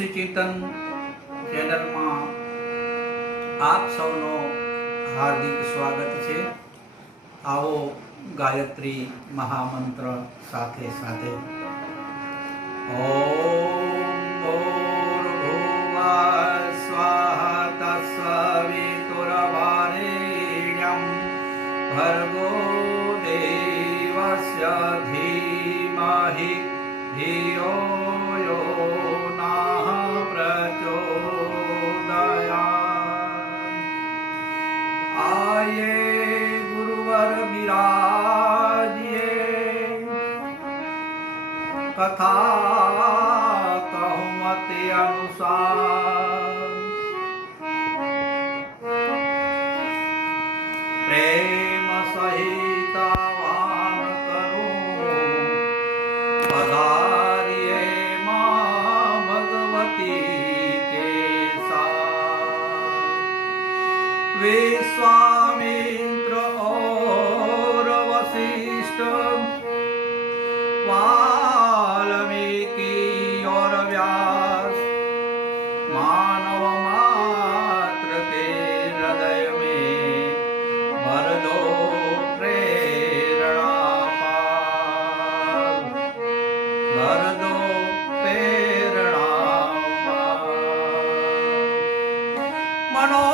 ઋષિ ચિંતન ચેનલમાં આપ સૌનો હાર્દિક સ્વાગત છે। આવો ગાયત્રી મહામંત્ર સાથે સાથે ઓમ ભૂર્ભુવઃ સ્વાહા તત્સવિતુર્વરેણ્યં ભર્ગો દેવસ્ય ધીમહિ ધિયો यो नः प्रचोदयात्। आये गुरुवर विराजिए कथा कहमति अनुसार। प्रेम सहित आह्वान करूं पधारिए विश्वामित्र और वशिष्ठ वाल्मीकि और व्यास मानव मात्र के हृदय में भर दो प्रेरणा पाल, भर दो प्रेरणा मनो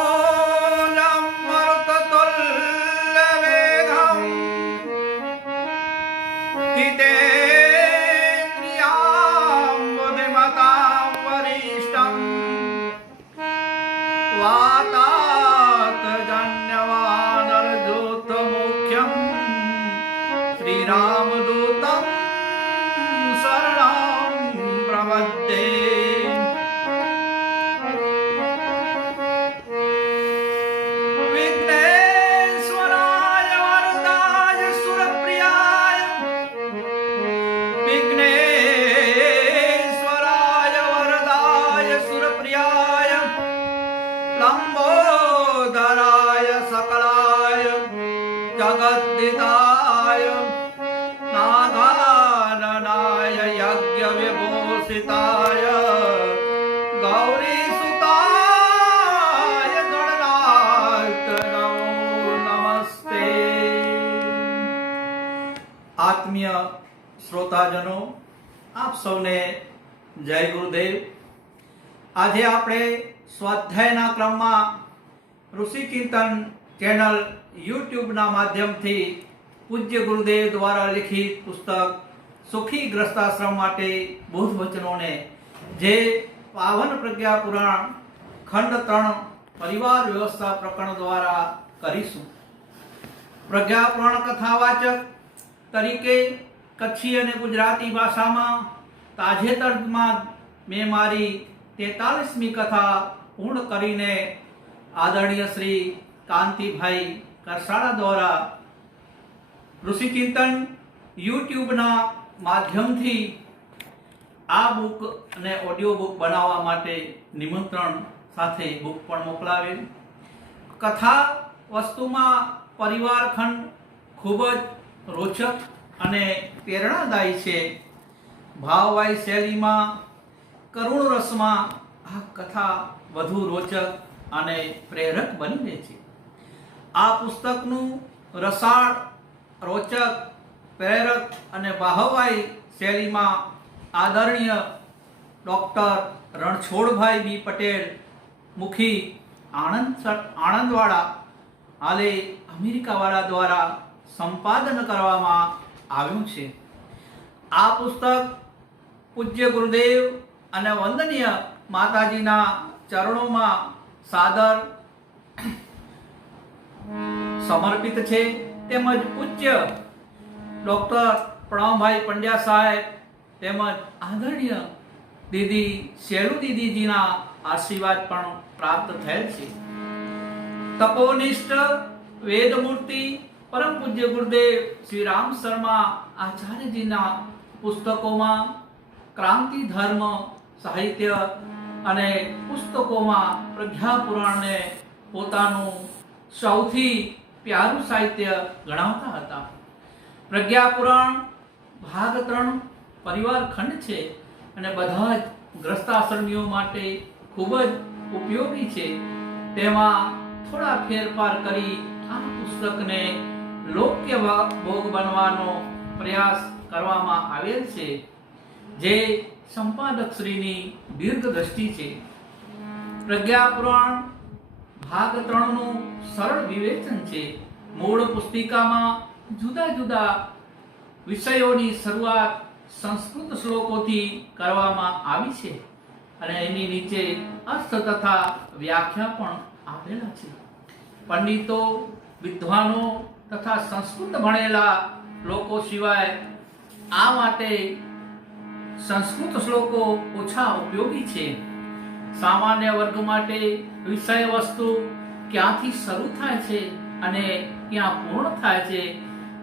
वातात्जन्यवानरदूतमुख्यं श्रीरामदूतं शरणं प्रपद्ये। विघ्नेश्वराय वरदाय सुरप्रियाय, विघ्नेश्वराय वरदाय सुरप्रियाय, लंबोदराय सकलाय जगद्दिताय, नागाननाय यज्ञविभूषिताय, गौरीसुताय गणनाथ नमो नमस्ते। आत्मीय श्रोताजनों, आप सौने जय गुरुदेव। आज आपणे स्वाध्यायना क्रमમાં ઋષિ ચિંતન ચેનલ યુટ્યુબના માધ્યમથી પૂજ્ય ગુરુદેવ દ્વારા લિખિત પુસ્તક સુખી ગ્રસ્તાશ્રમ માટે બૌદ્ધ વચનોને જે પાવન પ્રજ્ઞા પુરાણ ખંડ 3 પરિવાર વ્યવસ્થા પ્રકરણ દ્વારા કરીશું। પ્રજ્ઞા પુરાણ કથાવાચક તરીકે કચ્છી અને ગુજરાતી ભાષામાં તાજેતરમાં મેં મારી 43મી કથા પૂર્ણ કરીને આદરણીય શ્રી કાંતિભાઈ કરસાડા દ્વારા ઋષિ ચિંતન યુટ્યુબના માધ્યમથી આ બુક અને ઓડિયો બુક બનાવવા માટે નિમંત્રણ સાથે બુક પણ મોકલાવેલ। કથા વસ્તુમાં પરિવાર ખંડ ખૂબ જ રોચક અને પ્રેરણાદાયી છે। ભાવવાહી શૈલીમાં કરુણ રસમાં આ કથા વધુ રોચક અને પ્રેરક બની રહે છે। આ પુસ્તકનું રસાળ, રોચક, પ્રેરક અને ભાવવાહી શૈલીમાં આદરણીય ડૉક્ટર રણછોડભાઈ બી પટેલ મુખી આણંદવાળા હાલે અમેરિકાવાળા દ્વારા સંપાદન કરવામાં આવ્યું છે। આ પુસ્તક પૂજ્ય ગુરુદેવ અને વંદનીય માતાજીના ચરણોમાં સાદર સમર્પિત છે। તેમજ પૂજ્ય ડૉક્ટર પ્રણવભાઈ પંડ્યા સાહેબ તેમજ આદરણીય દીદી શેલુ દીદીજીના આશીર્વાદ પણ પ્રાપ્ત થયેલ છે। તપોનિષ્ઠ વેદમૂર્તિ પરમ પૂજ્ય ગુરુદેવ શ્રી રામ શર્મા આચાર્યજીના પુસ્તકોમાં ક્રાંતિ ધર્મ સાહિત્ય અને પુસ્તકોમાં પ્રજ્ઞા પુરાણને પોતાનું સૌથી પ્યારું સાહિત્ય ગણાવતા હતા। પ્રજ્ઞા પુરાણ ભાગ 3 પરિવાર ખંડ છે અને બધા જ ગ્રસ્તાશ્રમીઓ માટે ખૂબ જ ઉપયોગી છે, તેમાં થોડા ફેરફાર કરી આ પુસ્તકને લોકપ્ય ભોગ બનવાનો પ્રયાસ કરવામાં આવેલ છે, જે સંપાદક શ્રીની દીર્ઘ દ્રષ્ટિ છે. પ્રજ્ઞા પુરાણ ભાગ 3 નું સરળ વિવેચન છે. મૂળ પુસ્તિકામાં જુદા જુદા વિષયોની શરૂઆત સંસ્કૃત શ્લોકોથી કરવામાં આવી છે અને એની નીચે અર્થ તથા વ્યાખ્યા પણ આપેલા છે. પંડિતો, વિદ્વાનો તથા સંસ્કૃત ભણેલા લોકો સિવાય આ માટે સંસ્કૃત શ્લોકો ઓછા ઉપયોગી છે. સામાન્ય વર્ગ માટે વિષય વસ્તુ ક્યાંથી શરૂ થાય છે અને ક્યાં પૂર્ણ થાય છે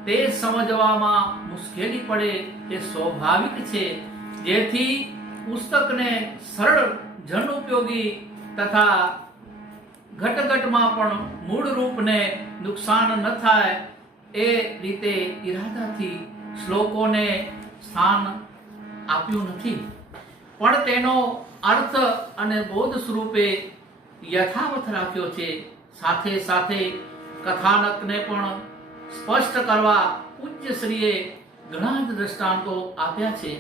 તે સમજવામાં મુશ્કેલી પડે તે સ્વાભાવિક છે. જેથી પુસ્તકને સરળ, જન ઉપયોગી તથા ઘટઘટમાં પણ મૂળ રૂપને નુકસાન ન થાય એ રીતે ઈરાદાથી શ્લોકોને સ્થાન આપ્યું નથી, પણ તેનો અર્થ અને બોધ સ્વરૂપે યથાવત રાખ્યો છે. સાથે સાથે કથાનકને પણ સ્પષ્ટ કરવા પૂજ્ય શ્રીએ ઘણા જ દ્રષ્ટાંતો આપ્યા છે.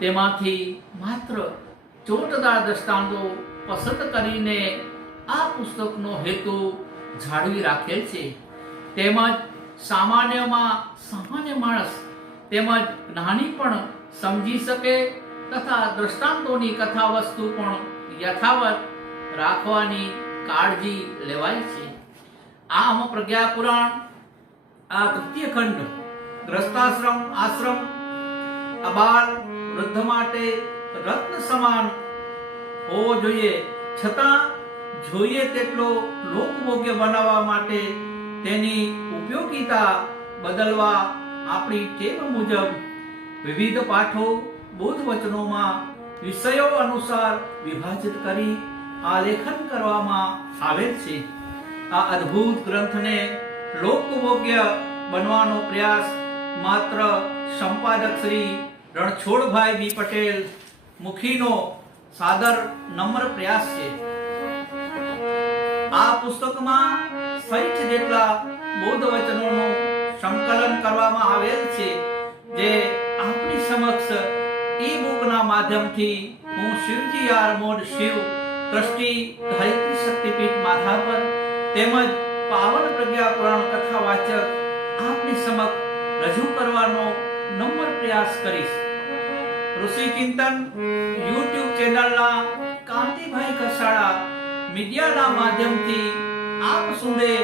તેમાંથી માત્ર ચોટદાર દ્રષ્ટાંતો પસંદ કરીને આ પુસ્તકનો હેતુ જાળવી રાખેલ છે. તેમજ સામાન્યમાં સામાન્ય માણસ તેમજ જ્ઞાની પણ સમજી શકે તથા દ્રષ્ટાંતોની કથા વસ્તુ પણ યથાવત રાખવાની કાળજી લેવાય છે. આમ પ્રજ્ઞા પુરાણ આ તૃતીય ખંડ ગ્રસ્તાશ્રમ આશ્રમ અબાલ વૃદ્ધ માટે રત્ન સમાન હોવો જોઈએ, છતાં જોઈએ તેટલો લોકભોગ્ય બનાવવા માટે તેની ઉપયોગિતા બદલવા આપણી ટેવ મુજબ વિવિધ પાઠો બોધ વચનોમાં વિષયો અનુસાર વિભાજિત કરી આલેખન કરવામાં આવેલ છે. આ અદ્ભુત ગ્રંથને લોકભોગ્ય બનવાનો પ્રયાસ માત્ર સંપાદક શ્રી રણછોડભાઈ બી પટેલ મુખીનો સાદર નમ્ર પ્રયાસ છે. આ પુસ્તકમાં 60 જેટલા બોધ વચનોનું સંકલન કરવામાં આવેલ છે, જે આપણી સમક્ષ ઈ બુકના માધ્યમથી હું શિવજી આરમોડ શિવ ટ્રસ્ટી ગાયત્રી શક્તિપીઠ માધાપર તેમજ પાવન પ્રજ્ઞા પુરાણ કથા વાચક આપની સમક્ષ રજૂ કરવાનો નમ્ર પ્રયાસ કરીશ. ઋષિ ચિંતન YouTube ચેનલના કાંતિભાઈ કસાડા મીડિયાના માધ્યમથી આપ સુધી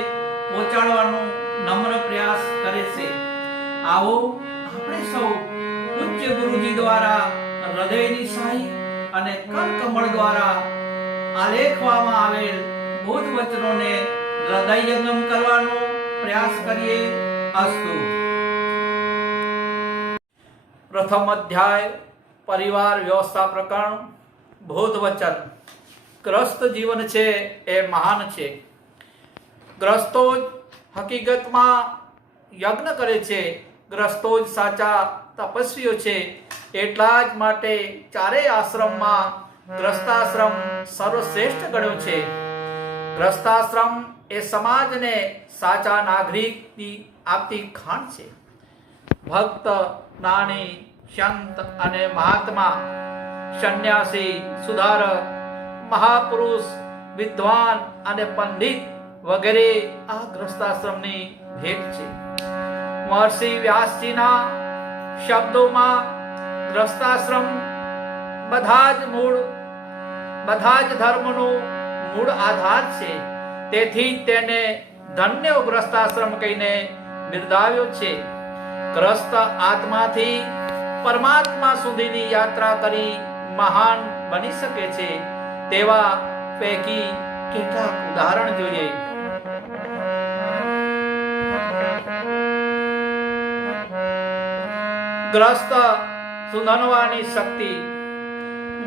પહોંચાડવાનો નમ્ર પ્રયાસ કરે છે. આવો આપણે સૌ પૂજ્ય ગુરુજી દ્વારા હૃદયની શાહી અને કરકમળ દ્વારા આલેખવામાં આવેલ બોધ વચનોને હૃદયંગમ કરવાનો પ્રયાસ કરીએ. અસ્તુ. પ્રથમ અધ્યાય પરિવાર વ્યવસ્થા પ્રકરણ બોધ વચન. ગ્રસ્ત જીવન છે એ મહાન છે. ગ્રસ્તો જ હકીકતમાં યજ્ઞ કરે છે. ગ્રસ્તો જ સાચા તપસ્વીઓ છે. એટલા જ માટે ચારેય આશ્રમમાં ગ્રસ્તાશ્રમ સર્વશ્રેષ્ઠ ગણ્યો છે. ગ્રસ્તાશ્રમ એ સમાજને સાચા નાગરિકની આપતી ખાણ છે. ભક્ત, જ્ઞાની, સંત અને મહાત્મા, સંન્યાસી, સુધારક, મહાપુરુષ, વિદ્વાન અને પંડિત વગેરે આ ગ્રસ્તાશ્રમની ભેટ છે. મહર્ષિ વ્યાસજીના શબ્દોમાં ગ્રસ્તાશ્રમ બધા જ ધર્મનો મૂળ આધાર છે. તેથી તેને ધન્ય ગ્રસ્તાશ્રમ કહીને બિરદાવ્યો છે. ગ્રસ્ત આત્માથી પરમાત્મા સુધીની યાત્રા કરી મહાન બની શકે છે. તેવા પૈકી કેટલાક ઉદાહરણ જોઈએ. ગ્રસ્ત સુનનવાની શક્તિ.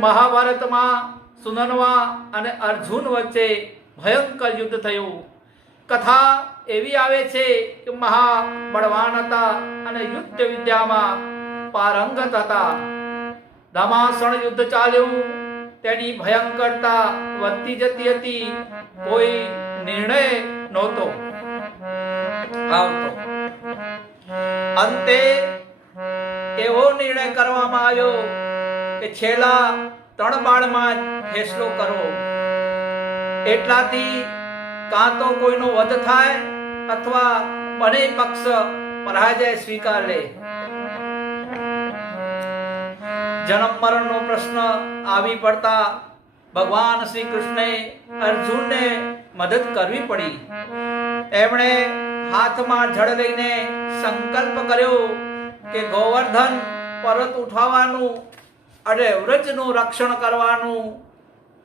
મહાભારતમાં સુનનવા અને અર્જુન વચ્ચે ભયંકર યુદ્ધ થયું. કથા એવી આવે છે કે મહાબળવાન હતા અને યુદ્ધ વિદ્યામાં પારંગત હતા. ઘમાસણ યુદ્ધ ચાલ્યું. તેની ભયંકરતા વધતી જતી હતી. કોઈ નિર્ણય નહોતો આવતો. અંતે એવો નિર્ણય કરવામાં આવ્યો કે છેલ્લા 3 બાણમાં જ ફેસલો કરો. એટલાથી કાં તો કોઈનો વધ થાય અથવા બંને પક્ષ પરાજય સ્વીકાર લે. જન્મ મરણનો પ્રશ્ન આવી પડતા ભગવાન શ્રી કૃષ્ણે અર્જુનને મદદ કરવી પડી. એમણે હાથમાં જળ લઈને સંકલ્પ કર્યો કે ગોવર્ધન પરત ઉઠાવવાનું અને વ્રજનું રક્ષણ કરવાનું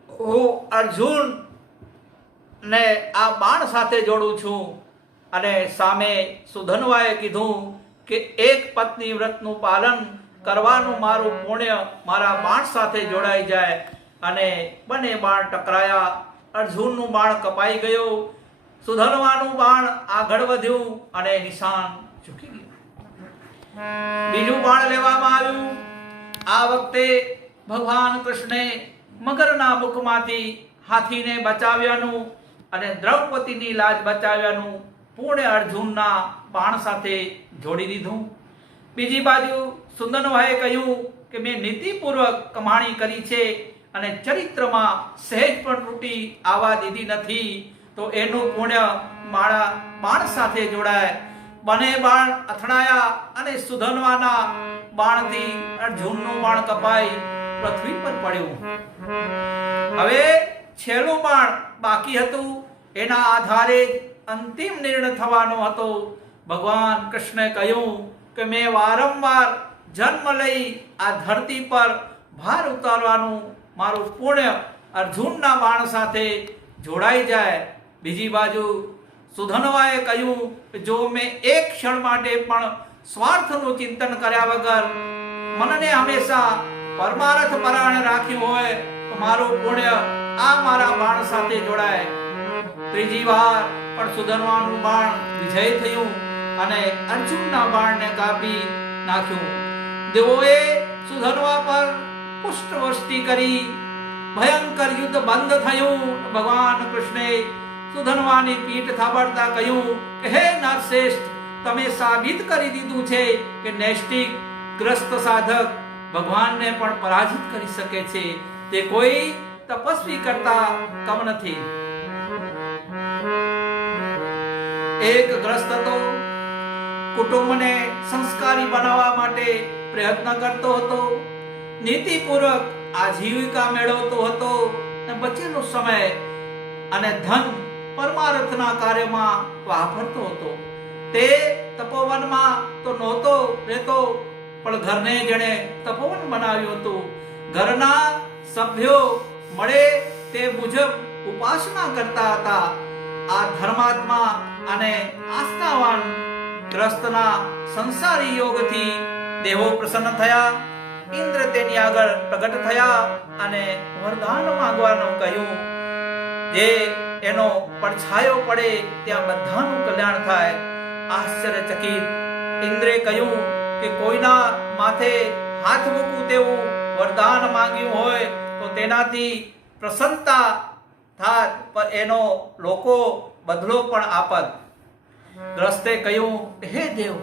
હું અર્જુન ને આ બાણ સાથે જોડું છું. અને સામે સુધન્વાએ કીધું કે એક પત્ની વ્રતનું પાલન કરવાનું મારું પુણ્ય મારા બાણ સાથે જોડાઈ જાય. અને બંને બાણ ટકરાયા. અર્જુનનું બાણ કપાઈ ગયું, સુધન્વાનું બાણ આગળ વધ્યું અને નિશાન ચૂકી ગયું. બીજું બાણ લેવામાં આવ્યું. આ વખતે ભગવાન કૃષ્ણે મગરના મુખમાંથી હાથીને બચાવ્યાનું અને દ્રૌપદીની લાજ બચાવ્યાનું પુણ્ય અર્જુનના બાણ સાથે જોડી દીધું. બીજી બાજુ સુંદરભાઈએ કહ્યું કે મેં નીતિપૂર્વક કમાણી કરી છે અને ચરિત્રમાં સહેજ પણ ત્રુટી આવવા દીધી નથી, તો એનું પુણ્ય મારા બાણ સાથે જોડાય. બંને બાણ અથડાયા અને સુધન્વાના બાણથી અર્જુનનું બાણ કપાઈ પૃથ્વી પર પડ્યું. હવે છેલ્લું બાણ બાકી હતું. એના આધારે જ અંતિમ નિર્ણય થવાનો હતો. ભગવાન કૃષ્ણે કહ્યું કે મેં વારંવાર જન્મ લઈ આ ધરતી પર ભાર ઉતારવાનું મારું પુણ્ય અર્જુનના બાણ સાથે જોડાઈ જાય. બીજી બાજુ સુધન્વાએ કહ્યું કે જો મેં એક ક્ષણ માટે પણ સ્વાર્થનું ચિંતન કર્યા વગર મનને હંમેશા પરમાર્થ પરાયણ રાખ્યું હોય તો મારું પુણ્ય આ મારા બાણ સાથે જોડાય. ત્રીજી વાર પણ સુધન્વાનું બાણ વિજય થયું અને અર્જુનના બાણને કાપી નાખ્યું. દેવોએ સુધન્વા પર પુષ્પવૃષ્ટિ કરી. ભયંકર યુદ્ધ બંધ થયું. ભગવાન કૃષ્ણે સુધન્વાની પીઠ થાબડતા કહ્યું કે હે નરશ્રેષ્ઠ, તમે સાબિત કરી દીધું છે કે નૈષ્ટિક ગ્રસ્ત સાધક ભગવાનને પણ પરાજિત કરી શકે છે. તે કોઈ તપસ્વી કરતા કમ નથી. એક ગ્રસ્ત હતો, કુટુંબને સંસ્કારી બનાવવા માટે પ્રયત્ન કરતો હતો, નીતિપૂર્વક આજીવિકા મેળવતો હતો અને બચેલો સમય અને ધન પરમાર્થના કાર્યમાં વાપરતો હતો. તે તપોવનમાં તો નહોતો રહેતો, પણ ઘરને જેણે તપોવન બનાવ્યું હતું. ઘરના સભ્યો મળે તે મુજબ ઉપાસના કરતા હતા. આ ધર્માત્મા અને આસ્થાવાન ગ્રસ્તના સંસારી યોગથી દેવો પ્રસન્ન થયા. ઇન્દ્ર તેની આગળ પ્રગટ થયા અને વરદાન માંગવાનું કહ્યું. જે એનો પડછાયો પડે ત્યાં બધાનું કલ્યાણ થાય. આશ્ચર્યચકિત ઇન્દ્રે કહ્યું કે કોઈના માથે હાથ મૂકવું તેવું વરદાન માંગ્યું હોય તો તેનાથી પ્રસન્નતા થાત, પણ એનો લોકો બદલો પણ આપત. ગ્રસ્તે કહ્યું હે દેવ,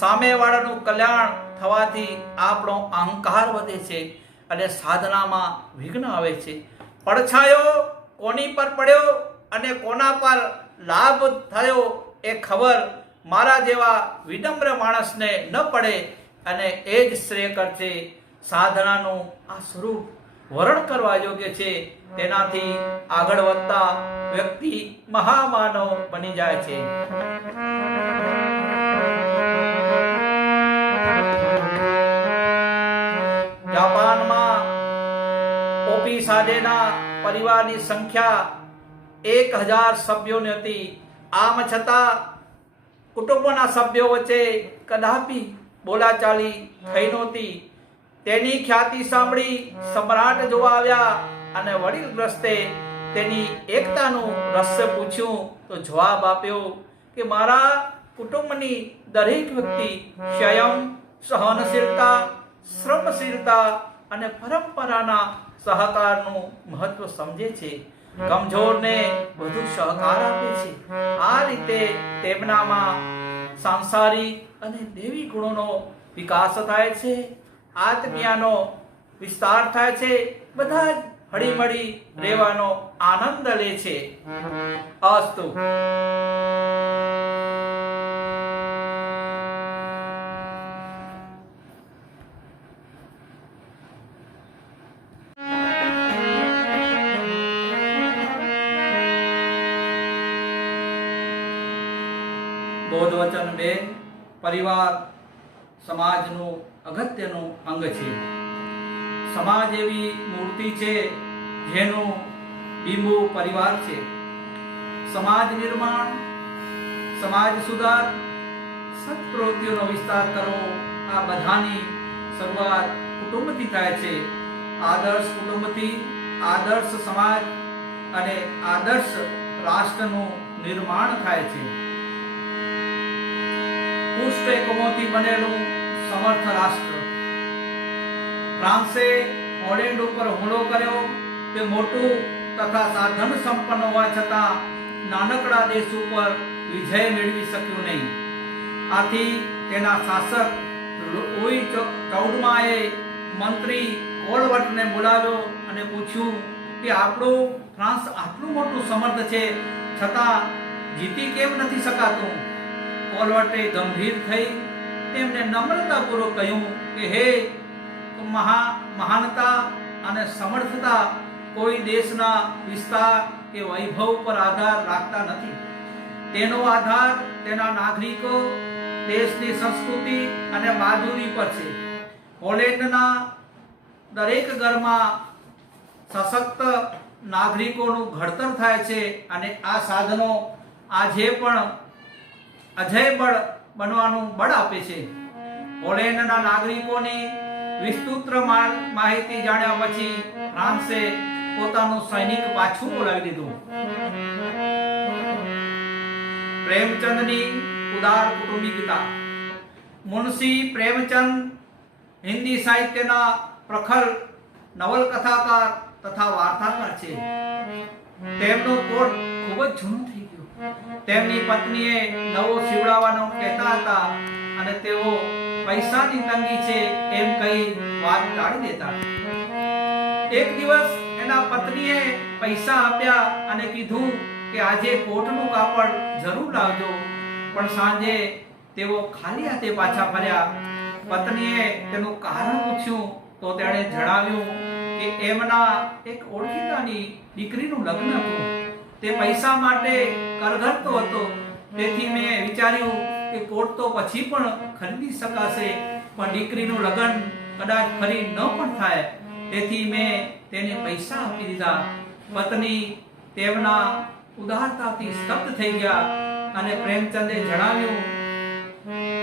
સામેવાળાનું કલ્યાણ થવાથી આપણો અહંકાર વધે છે અને સાધનામાં વિઘ્ન આવે છે. પડછાયો કોની પર પડ્યો અને કોના પર લાભ થયો એ ખબર મારા જેવા વિનમ્ર માણસને ન પડે અને એ જ શ્રેય કરશે. સાધનાનું આ સ્વરૂપ વરણ કરવા યોગ્ય છે. તેનાથી આગળ વધતા વ્યક્તિ મહામાનવ બની જાય છે. જાપાનમાં ઓપી સાધેના પરિવારની સંખ્યા 1000 સભ્યોની હતી. આમ છતાં કુટુંબના સભ્યો વચ્ચે કદાપી બોલાચાલી થઈ નહોતી. તેની ખ્યાતિ સાંભળી સમ્રાટ જોવા આવ્યા અને વડીલ ગ્રસ્તે તેની એકતાનું રહસ્ય પૂછ્યું તો જવાબ આપ્યો કે મારા કુટુંબની દરેક વ્યક્તિ સંયમ, સહનશીલતા, શ્રમશીલતા અને પરંપરાના સહકારનું મહત્વ સમજે છે, કમજોરને વધુ સહકાર આપે છે. આ રીતે તેમનામાં સાંસારિક અને દેવી ગુણોનો વિકાસ થાય છે, આત્મીયાનો વિસ્તાર થાય છે. બધા જ હળીમળી રહેવાનો આનંદ લે છે. અસ્તુ. બોધવચન 2 પરિવાર સમાજનું અગત્યનું અંગ છે. સમાજ એવી મૂર્તિ છે જેનું બિંબુ પરિવાર છે. સમાજ નિર્માણ, સમાજ સુધાર, સત્પ્રવૃત્તિઓનો વિસ્તાર કરવો, આ બધાની શરૂઆત કુટુંબથી થાય છે. આદર્શ કુટુંબથી આદર્શ સમાજ અને આદર્શ રાષ્ટ્રનું નિર્માણ થાય છે. પુષ્ટ એકમોથી બનેલું સમર્થ રાષ્ટ્ર. ફ્રાન્સે પોલેન્ડ ઉપર હુમલો કર્યો તે મોટું તથા સાધન સંપન્ન હોવા છતાં નાનકડા દેશ ઉપર વિજય મેળવી શક્યું નહીં. આથી તેના શાસક લુઈ 14માએ મંત્રી કોલવર્ટને બોલાવ્યો અને પૂછ્યું કે આપણું ફ્રાન્સ આટલું મોટું સમર્થ છે છતાં જીતી કેમ નથી શકાતું. કોલવર્ટે ગંભીર થઈ તેમને નમ્રતાપૂર્વક કહ્યું કે હે મહાનતા અને સમર્થતા કોઈ દેશના વિસ્તાર કે વૈભવ પર આધાર રાખતા નથી. તેનો આધાર તેના નાગરિકો, દેશની સંસ્કૃતિ અને બહાદુરી પર છે. પોલેન્ડના દરેક ઘરમાં સશક્ત નાગરિકોનું ઘડતર થાય છે અને આ સાધનો આજે પણ અજય બળ બનવાનું બળ આપે છે. પોલેન્ડના નાગરિકોની વિસ્તૃત માહિતી જાણ્યા પછી ફ્રાન્સે પોતાનું સૈનિક પાછું બોલાવી દીધું. પ્રેમચંદની ઉદાર કુટુંબિકતા. મુનશી પ્રેમચંદ હિન્દી સાહિત્યના પ્રખર નવલકથાકાર તથા વાર્તાકાર છે. તેમનો કોટ ખૂબ જ જૂનો થઈ ગયો. તેમની પત્નીએ નવો સીવડાવવાનું કહેતા હતા અને તેઓ પૈસાની તંગી છે એમ કહી વાત ટાળી દેતા. એક દિવસ એના પત્નીએ પૈસા આપ્યા અને કીધું કે આજે કોટનું કાપડ જરૂર લાવજો, પણ સાંજે તેઓ ખાલી હાથે પાછા ફર્યા. પત્નીએ તેનું કારણ પૂછ્યું તો તેણે જણાવ્યું કે એમના એક ઓળખીતાની દીકરીનું લગ્ન હતું. તે પૈસા માટે કરગરતો હતો. તેથી મેં વિચાર્યું કે કોટ તો પછી પણ ખરીદી શકાશે, પણ દીકરીનું લગ્ન કદાચ ફરી ન પણ થાય, તેથી મેં તેને પૈસા આપી દીધા. પત્ની તેમના ઉદારતાથી સ્તબ્ધ થઈ ગયા અને પ્રેમચંદે જણાવ્યું,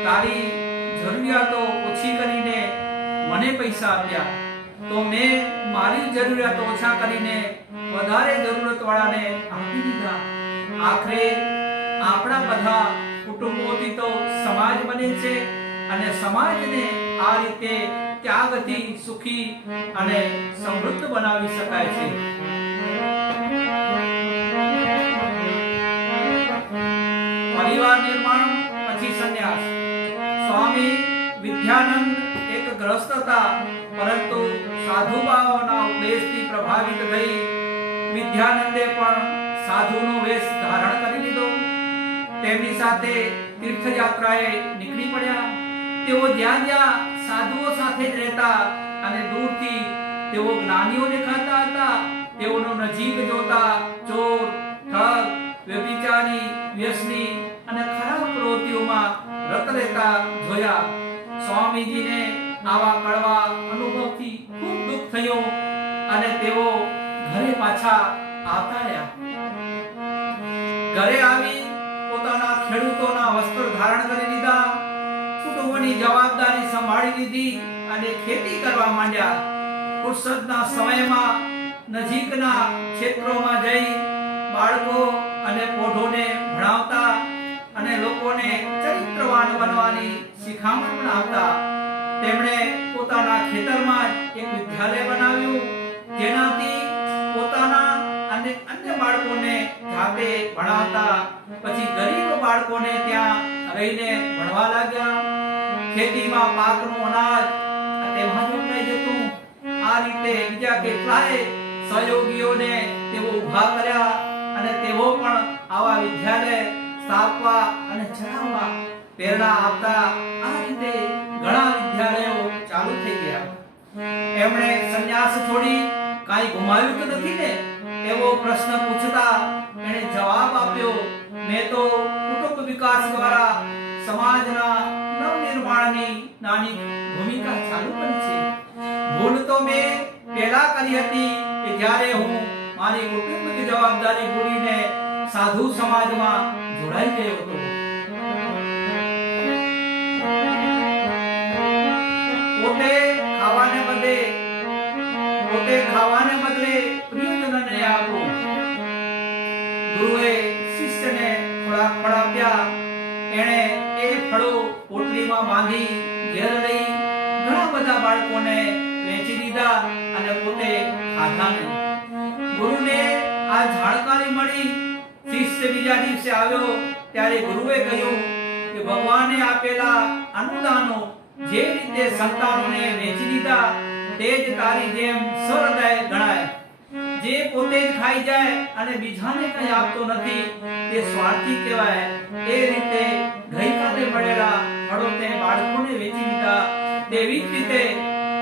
તારી જરૂરિયાતો ઓછી કરીને મને પૈસા આપ્યા, તો મેં મારી જરૂરિયાતો ઓછા કરીને વધારે જરૂરતવાળાને આપી દીધા. આખરે આપણા બધા કુટુંબોથી તો સમાજ બને છે અને સમાજને આ રીતે ત્યાગથી સુખી અને સમૃદ્ધ બનાવી શકાય છે. પરિવાર નિર્માણ પછી સંન્યાસ. સ્વામી વિદ્યાનંદ એક ગ્રસ્ત હતા, પરંતુ સાધુબાઓના ઉપદેશથી પ્રભાવિત થઈ વિદ્યાનંદે પણ સાધુનો વેશ ધારણ કરી લીધો. તેમની સાથે તીર્થયાત્રાએ નીકળી પડ્યા. તેઓ જ્યાં જ્યાં સાધુઓ સાથે જ રહેતા અને દૂરથી તેઓ જ્ઞાનીઓ દેખાતા હતા. તેઓનો નજીક જોતા ચોર, ઠગ, વ્યભિચારી, વ્યસની અને ખરાબ પ્રવૃત્તિઓમાં રત રહેતા જોયા. સ્વામીજીને આવા કડવા અનુભવથી ખૂબ દુઃખ થયું અને તેઓ ઘરે પાછા આવતા રહ્યા. ઘરે આવી પોતાના ખેડૂતોના વસ્ત્ર ધારણ કરી લીધા, કુટુંબની જવાબદારી સંભાળી લીધી અને ખેતી કરવા માંડ્યા. ફુરસદના સમયમાં નજીકના ક્ષેત્રોમાં જઈ બાળકો અને પોઢોને ભણાવતા અને લોકોને ચરિત્રવાન બનવાની શિખામણ આપતા. તેમણે પોતાના ખેતરમાં એક વિદ્યાલય બનાવ્યું જેનાથી પોતાના અને અન્ય બાળકોને જાતે ભણાવતા, પછી ગરીબ બાળકોને ત્યાં રહીને ભણવા લાગ્યા. ખેતીમાં પાકનું અનાજ તેમાં જ વપરાઈ જતું. આ રીતે બીજા કેટલાય સહયોગીઓને તેઓ ઊભા કર્યા અને તેઓ પણ આવા વિદ્યાલય સ્થાપવા અને ચલાવવા પ્રેરણા આપતા. આ રીતે ઘણા વિદ્યાલયો ચાલુ થઈ ગયા. એમણે સંન્યાસ છોડી કાંઈ ગુમાવ્યું તો નથી ને એવો પ્રશ્ન પૂછતા એણે જવાબ આપ્યો, મેં તો કુટુંબ વિકાસ દ્વારા સમાજના નવનિર્માણની નાની ભૂમિકા ચાલુ કરી છે. ભૂલ તો મેં પહેલા કરી હતી કે જ્યારે હું મારી કુટુંબની જવાબદારી ભૂલીને સાધુ સમાજમાં જોડાઈ ગયો હતો. પોતે ખાવાને બદલે પ્રિયજનને આપવું. ગુરુએ શિષ્યને થોડા ફળ આપ્યા. એણે એ ફળો પોટલીમાં બાંધી ઘેર લઈ ઘણા બધા બાળકોને વેચી દીધા અને પોતે ખાધા નહીં. ગુરુને આ જાણકારી મળી. શિષ્ય બીજા દિવસે આવ્યો ત્યારે ગુરુએ કહ્યું કે ભગવાને આપેલા અનુદાનો જે રીતે સંતાનોને વેચી દીધા તે જ તારી જેમ સહૃદય ગણાય. જે પોતે જ ખાઈ જાય અને બીજાને કંઈ આપતો નથી તે સ્વાર્થી કહેવાય. એ રીતે ગઈકાલે મળેલા ફળો તે બાળકોને વેચી દીધા. તેવી જ રીતે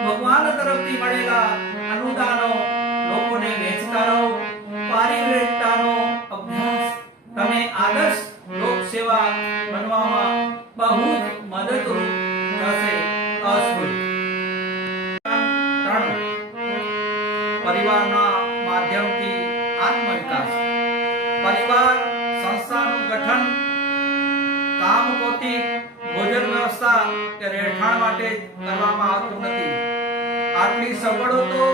ભગવાન તરફથી મળેલા અનુદાનો લોકોને વેચતા રહો. પારિવારિકતાનો અભ્યાસ તમે આદર્શ લોક સેવા બનવામાં બહુ જ મદદરૂપ થશે. અસ્તુ. પરિવારના માધ્યમથી આત્મવિકાસ. પરિવાર સંસ્થાનું ગઠન કામ કૌતિક ભોજન વ્યવસ્થા કે રહેઠાણ માટે કરવામાં આવતું નથી. આટલી સગવડો તો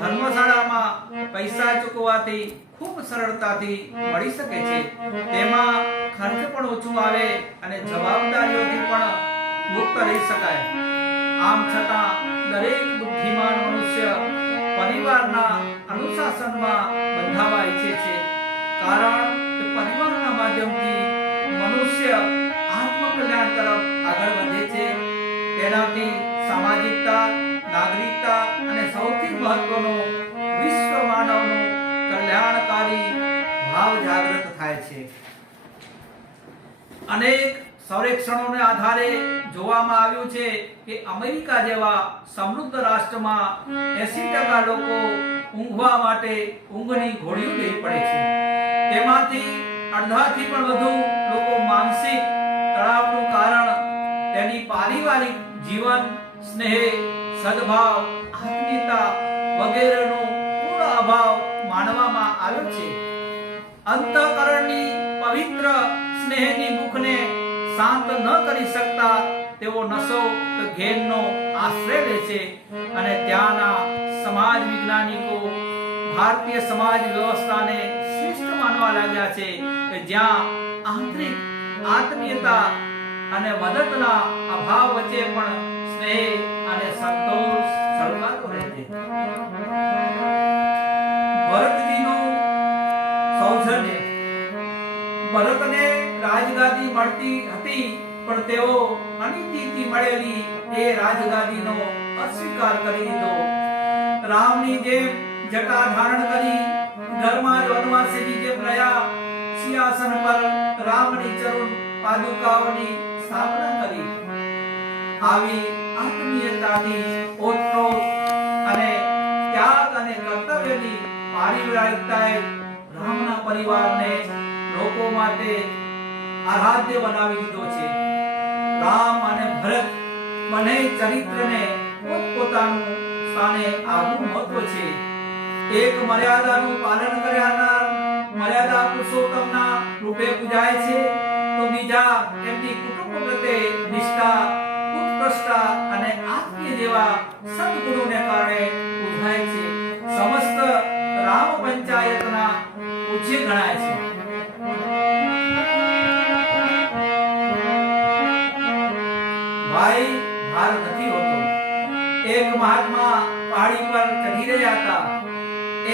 ધર્મશાળામાં પૈસા ચૂકવવાથી ખૂબ સરળતાથી મળી શકે છે. તેમાં ખર્ચ પણ ઓછું આવે અને જવાબદારીઓથી પણ મુક્ત રહી શકાય. આમ છતાં દરેક બુદ્ધિમાન મનુષ્ય પરિવારના અનુશાસનમાં બંધાવા ઈચ્છે છે. કારણ કે પરિવારના માધ્યમથી મનુષ્ય આત્મકલ્યાણ તરફ આગળ વધે છે. તેનાથી સામાજિકતા, નાગરિકતા અને સૌથી મહત્વનો વિશ્વ માનવનો કલ્યાણકારી ભાવ જાગૃત થાય છે. અનેક સર્વેક્ષણોને આધારે જોવામાં આવ્યું છે કે અમેરિકા જેવા સમૃદ્ધ રાષ્ટ્રમાં 80% લોકો ઊંઘવા માટે ઊંઘની ગોળીઓ લેવી પડે છે. તેમાંથી અડધાથી પણ વધુ લોકો માનસિક તણાવનું કારણ તેની પારિવારિક જીવન, સ્નેહ, સદભાવ, આત્મીયતા વગેરેનો પૂર્ણ અભાવ માનવામાં આવ્યો છે. અંતઃકરણની પવિત્ર સ્નેહની ભૂખને શાંત ન કરી શકતા તેઓ નશો કે ઘેરનો આશ્રય લે છે અને ત્યાંના સમાજ વિજ્ઞાનિકો ભારતીય સમાજ વ્યવસ્થાને શ્રેષ્ઠ માનવા લાગ્યા છે કે જ્યાં આંતરિક આત્મીયતા અને મદદના અભાવ વચ્ચે પણ સ્નેહ અને સંતોષ છલકાતો રહે છે. ભરતજીનું સૌજન્ય. ભરતને રાજગાદી મળતી હતી પણ તેઓ અનિતિથી મળેલી એ રાજગાદીનો અસ્વીકાર કરી દીધો. રામની જેમ જટા ધારણ કરી ઘરમાં જ વનવાસીની જેમ રહ્યા. સિંહાસન પર રામની ચરણ પાદુકાઓની સ્થાપના કરી. આવી આત્મીયતાથી ઓતપ્રોત અને ત્યાગ અને કર્તવ્યની પારિવારિકતાએ રામના પરિવારને લોકો માટે આરાધ્ય બનાવી દીધો છે. રામ અને ભરત બંને ચરિત્રને પોતપોતાનું સ્થાને આગવું મહત્વ છે. એક મર્યાદાનું પાલન કરનાર મર્યાદા પુરુષોત્તમના રૂપે પૂજાય છે તો બીજા એમની કુટુંબ પ્રત્યે નિષ્ઠા, ઉત્કૃષ્ટતા અને આત્મીય જેવા સદગુણોને કારણે પૂજાય છે. સમસ્ત રામ પંચાયતના પૂજ્ય ગણાય છે. ભાઈ ભાર નથી હોતો. એક મહાત્મા પહાડી પર ચઢી રહ્યા હતા.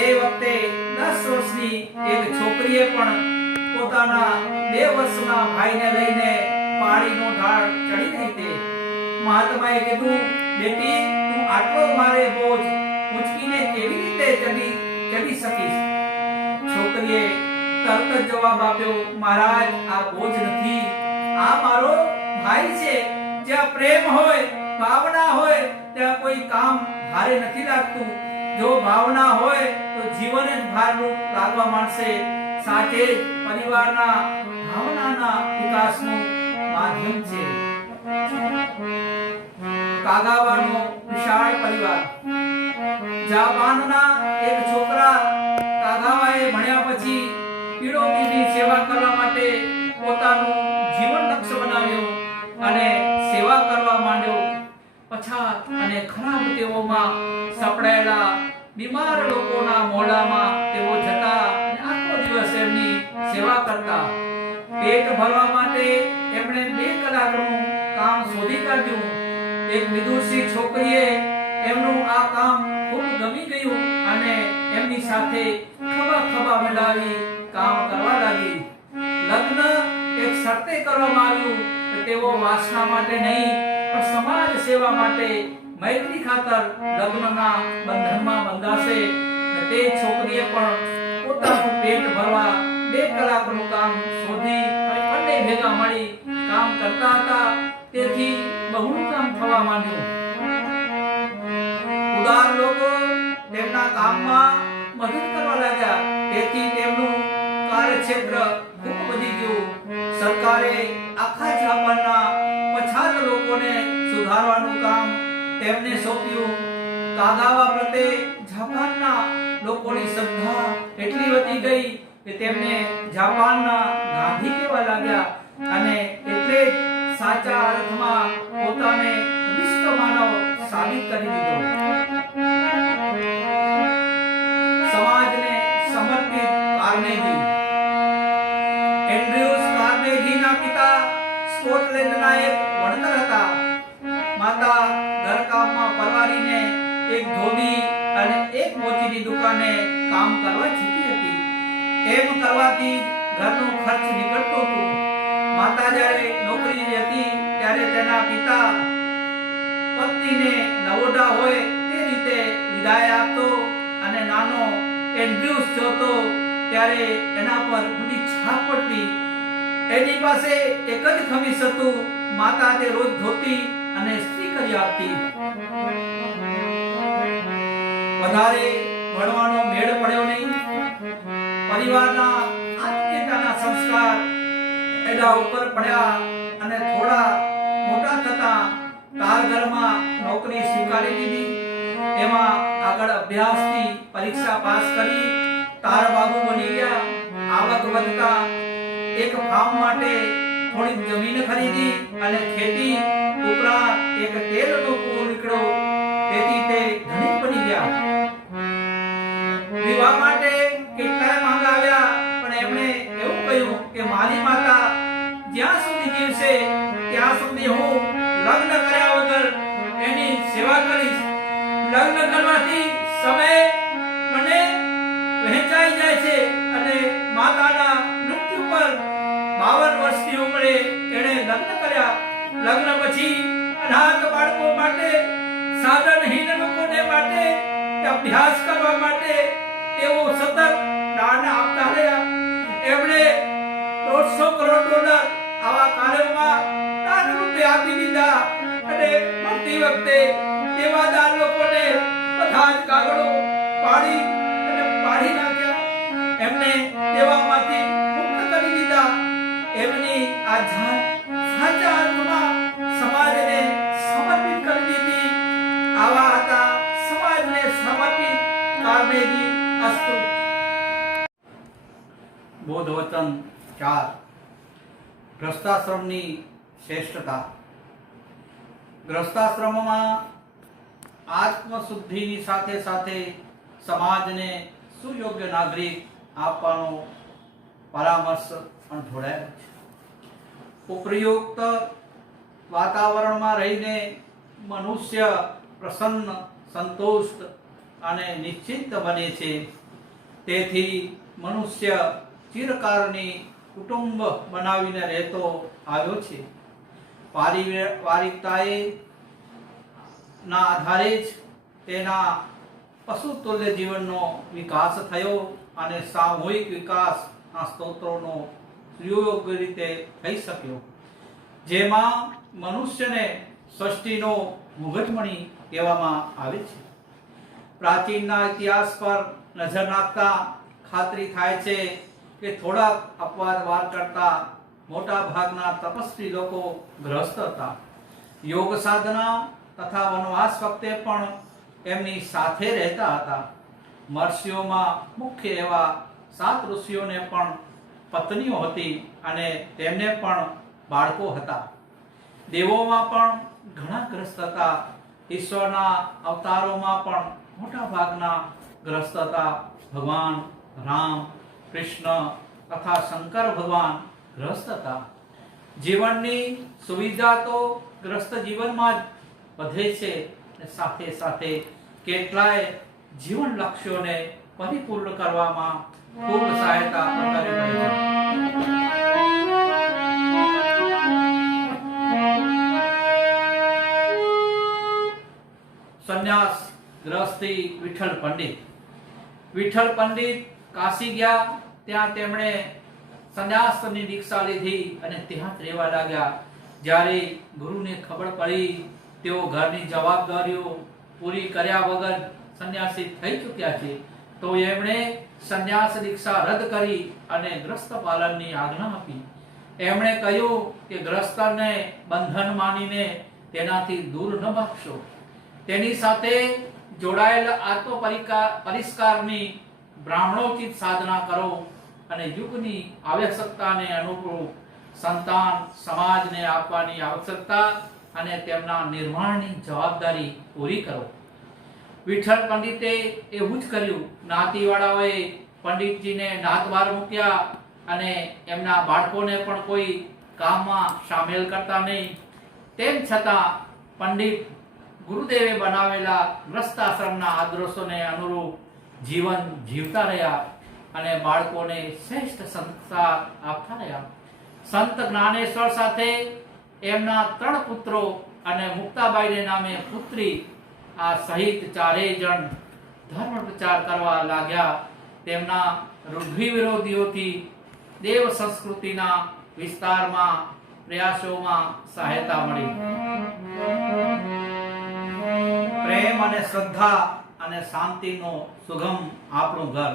એ વખતે 10 વર્ષની એક છોકરીએ પણ પોતાના 2 વર્ષના ભાઈને લઈને પાણીનો ઢાળ ચડી રહી તે મહાત્માએ કીધું, બેટી તું આટલો મારે બોજ ઉચકીને કેવી રીતે ચડી શકીશ? છોકરીએ તરત જ જવાબ આપ્યો, મહારાજ આ બોજ નથી, આ મારો ભાઈ છે. જ્યાં પ્રેમ હોય, ભાવના હોય, ત્યાં કોઈ કામ ભારે નથી લાગતું. જો ભાવના હોય તો જીવન જ ભારરૂપ લાગવા માંડશે. સાચે જ પરિવારના ભાવનાના વિકાસનું માધ્યમ છે. કાગાવાનો વિશાળ પરિવાર. જાપાનના એક છોકરા કાગાવાએ ભણ્યા પછી પીડોપીની સેવા કરવા માટે પોતાનું જીવન લક્ષ્ય બનાવ્યું અને સેવા કરવા માંડ્યો. પછાત અને ખરાબ ટેવોમાં સપડાયેલા બીમાર લોકોના મોઢામાં તેઓ જતા અને આખો દિવસ એમની સેવા કરતા. પેટ ભરવા માટે એમણે 2 કલાકનું કામ શોધી કાઢ્યું. એક વિદુષી છોકરીએ એમનું આ કામ ખૂબ ગમી ગયું અને એમની સાથે ખભા મિલાવી કામ કરવા લાગી. લગ્ન એક શરતે કરવામાં આવ્યું કે તેઓ વાસના માટે નહીં પણ સમાજ સેવા માટે મૈત્રી ખાતર લગ્નના બંધનમાં બંધાશે. તે છોકરીએ પણ પોતાનું પેટ ભરવા 2 કલાકનું કામ શોધી અને બંને ભેગા મળી કામ કરતા હતા. તેથી બહુ કામ થવા માંડ્યું. ઉદાર લોકો તેમના કામમાં મદદ કરવા લાગ્યા. તેથી તેમનું કાર્યક્ષેત્ર ખૂબ વધી ગયું. સરકારે આખા જાપાનના પછાત લોકોને સુધારવાનું કામ તેમને સોંપ્યું. કાગાવા પ્રત્યે જાપાનના લોકોની શ્રદ્ધા એટલી વધી ગઈ કે તેમને જાપાનના ગાંધી કહેવા લાગ્યા અને એટલે જ સાચા અર્થમાં પોતાને વિશ્વ માનવ સાબિત કરી દીધો. સમાજને સમર્પિત કાર્નેગી. એન્ડ્રયુસ કાર્નેગીના પિતા સ્કોટલેન્ડના એક વણકર હતા. માતા ઘરકામમાં પરવારીને એક ધોબી અને એક મોચીની દુકાને કામ કરવા છૂટી હતી. એમ કરવાથી ઘરનો ખર્ચ નીકળતો હતો. માતા જ્યારે નોકરી હતી ત્યારે તેના પિતા પત્નીને નવોઢા હોય તે રીતે વિદાય આપતો અને નાનો એન્ડ્રયુસ જોતો ત્યારે એના પર ઊંડી છાપ પડતી. એની પાસે એક જ ખમીસ હતું. માતા તે રોજ ધોતી અને ઇસ્ત્રી કરી આપતી. વધારે ભણવાનો મેળ પડ્યો નહીં. પરિવારના આત્મીયતાના સંસ્કાર એના ઉપર પડ્યા અને થોડા મોટા થતા તાર ઘરમાં નોકરી સ્વીકારી લીધી. એમાં આગળ અભ્યાસથી પરીક્ષા પાસ કરી તાર બાબુ બની ગયા. આવક વધતા એક ફાર્મ માટે થોડી જમીન ખરીદી અને ખેતી ઉપરાંત એક તેલનો કૂવો નીકળ્યો. તેથી તે ધનિક બની ગયા. વિવાહ માટે કેટલાય માંગ આવ્યા પણ એમણે એવું કહ્યું કે મારી માતા જ્યાં સુધી જીવશે ત્યાં સુધી હું લગ્ન કર્યા વગર એની સેવા કરીશ. લગ્ન કરવાથી સમય મને વહેંચાઈ જાય છે અને માતાના મૃત્યુ પર 52 વર્ષની ઉંમરે એણે લગ્ન કર્યા. લગ્ન પછી અનાથ બાળકો માટે, સાધનહીન લોકોને માટે, અભ્યાસ કરવા માટે તેઓ સતત દાન આપતા રહ્યા. એમણે $150 કરોડ આવા કાર્યોમાં દાન રૂપે આપી દીધા અને મરતી વખતે સેવાદાર લોકોને બધા જ કાગળો પાડી નાખ્યા. એમને સેવામાંથી મુક્ત કરી દીધા. એમની આ જાત સાચા અર્થમાં સમાજને સમર્પિત કરી દીધી. આવા હતા સમાજને સમર્પિત કાર્નેગી. અસ્તુ. બોધવચન 4. ગ્રસ્તાશ્રમની શ્રેષ્ઠતા. ગ્રસ્તાશ્રમમાં આત્મશુદ્ધિની સાથે સાથે સમાજને સુયોગ્ય નાગરિક આપવાનો પરામર્શ પણ જોડાયેલો છે. ઉપયુક્ત વાતાવરણમાં રહીને મનુષ્ય પ્રસન્ન, સંતુષ્ટ અને નિશ્ચિંત બને છે. તેથી મનુષ્ય ચિરકાળની કુટુંબ બનાવીને રહેતો આવ્યો છે. પારિવારિકતાએ ના આધારે જ તેના પશુતુલ્ય જીવનનો વિકાસ થયો અને સામૂહિક વિકાસના સ્ત્રોતોનો સુયોગ્ય રીતે થઈ શક્યો, જેમાં મનુષ્યને સૃષ્ટિનો મુગટમણી કહેવામાં આવે છે. પ્રાચીનના ઇતિહાસ પર નજર નાખતા ખાતરી થાય છે કે થોડાક અપવાદવાર કરતા મોટા ભાગના તપસ્વી લોકો ગ્રસ્ત હતા. યોગ સાધના તથા વનવાસ વખતે પણ એમની સાથે રહેતા હતા. મહર્ષિઓમાં મુખ્ય એવા 7 ઋષિઓને પણ પત્નીઓ હતી અને તેમને પણ બાળકો હતા. દેવોમાં પણ ઘણા ગ્રસ્ત હતા. ઈશ્વરના અવતારોમાં પણ મોટા ભાગના ગ્રસ્ત હતા. ભગવાન રામ, કૃષ્ણ તથા શંકર ભગવાન ગ્રસ્ત હતા. જીવનની સુવિધા તો ગ્રસ્ત જીવનમાં જ વધે છે અને સાથે સાથે કેટલાય જીવન લક્ષ્યોને પરિપૂર્ણ કરવામાં ખૂબ સહાયતા પ્રકારે કરે છે. સંન્યાસ ગ્રસ્તી વિઠ્ઠલ પંડિત. વિઠ્ઠલ પંડિત કાશી ગયા. ત્યાં તેમણે સંન્યાસની દીક્ષા લીધી અને ત્યાં જ રહેવા લાગ્યા. જ્યારે ગુરુને ખબર પડી તેઓ ઘરની જવાબદારીઓ પૂરી કર્યા વગર સંન્યાસી થઈ ચૂક્યા છે, તો એમણે સંન્યાસ દીક્ષા રદ કરી અને ગ્રસ્ત પાલનની આજ્ઞા આપી. એમણે કહ્યું કે ગ્રસ્તને બંધન માનીને તેનાથી દૂર ન ભાગશો. તેની સાથે જોડાયેલ આત્મ પરિષ્કારની બ્રાહ્મણોચિત સાધના કરો અને યુગની આવશ્યકતાને અનુરૂપ સંતાન સમાજને આપવાની આવશ્યકતા અને તેમના નિર્માણની જવાબદારી પૂરી કરો. વિઠ્ઠલ પંડિતે એવું જ કર્યું. નાતીવાળાઓએ પંડિતજીને નાત બહાર મૂક્યા અને એમના બાળકોને પણ કોઈ કામમાં સામેલ કરતા નહીં. તેમ છતાં પંડિત ગુરુદેવે બનાવેલા ગ્રસ્તાશ્રમના આદર્શોને અનુરૂપ જીવન જીવતા રહ્યા અને બાળકોને શ્રેષ્ઠ સંસ્કાર આપતા રહ્યા. સંત જ્ઞાનેશ્વર સાથે એમના 3 પુત્રો અને મુક્તાબાઈને નામે પુત્રી આ સહિત 4 જણ ધર્મ પ્રચાર કરવા લાગ્યા. તેમના ઋદ્ધિ વિરોધીઓથી દેવ સંસ્કૃતિના વિસ્તારમાં પ્રયાસોમાં સહાયતા મળી. પ્રેમ અને શ્રદ્ધા અને શાંતિનો સુગમ આપણું ઘર.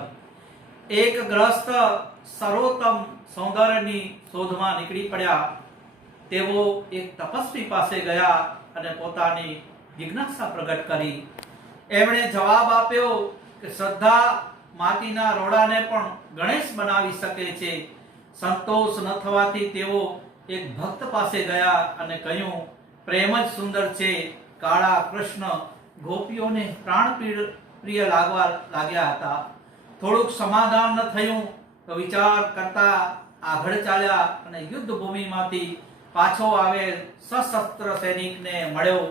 એક ગ્રસ્ત સર્વોત્તમ સૌંદર્યની શોધમાં નીકળી પડ્યા. તેઓ એક તપસ્વી પાસે ગયા અને પોતાની જિજ્ઞાસા પ્રગટ કરી. એમણે જવાબ આપ્યો કે શ્રદ્ધા માટીના રોડાને પણ ગણેશ બનાવી શકે છે. સંતોષ ન થવાથી તેઓ એક ભક્ત પાસે ગયા અને કહ્યું, પ્રેમ જ સુંદર છે. કાળા કૃષ્ણ ગોપીઓને પ્રાણ પ્રિય લાગવા લાગ્યા હતા. થોડુંક સમાધાન ન થયું તો વિચાર કરતા આગળ ચાલ્યા અને યુદ્ધ ભૂમિમાંથી પાછો આવેલ સશસ્ત્ર સૈનિકને મળ્યો.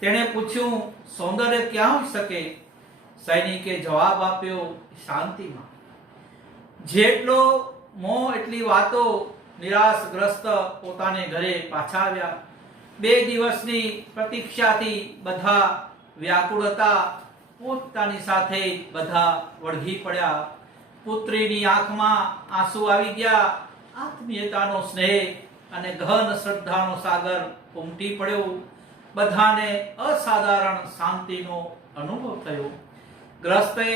તેણે પૂછ્યું, સૌંદર્ય ક્યાં હોઈ શકે? સૈનિકે જવાબ આપ્યો, શાંતિમાં. જેટલો મોહ એટલી વાતો. નિરાશગ્રસ્ત પોતાને ઘરે પાછા આવ્યા. 2 દિવસની પ્રતીક્ષાથી બધા વ્યાકુળ હતા. પોતાની સાથે બધા વળગી પડ્યા. પુત્રીની આંખમાં આંસુ આવી ગયા. આત્મીયતાનો સ્નેહ અને ગહન શ્રદ્ધાનો સાગર ઉમટી પડ્યો. બધાને અસાધારણ શાંતિનો અનુભવ થયો. ગ્રસ્તે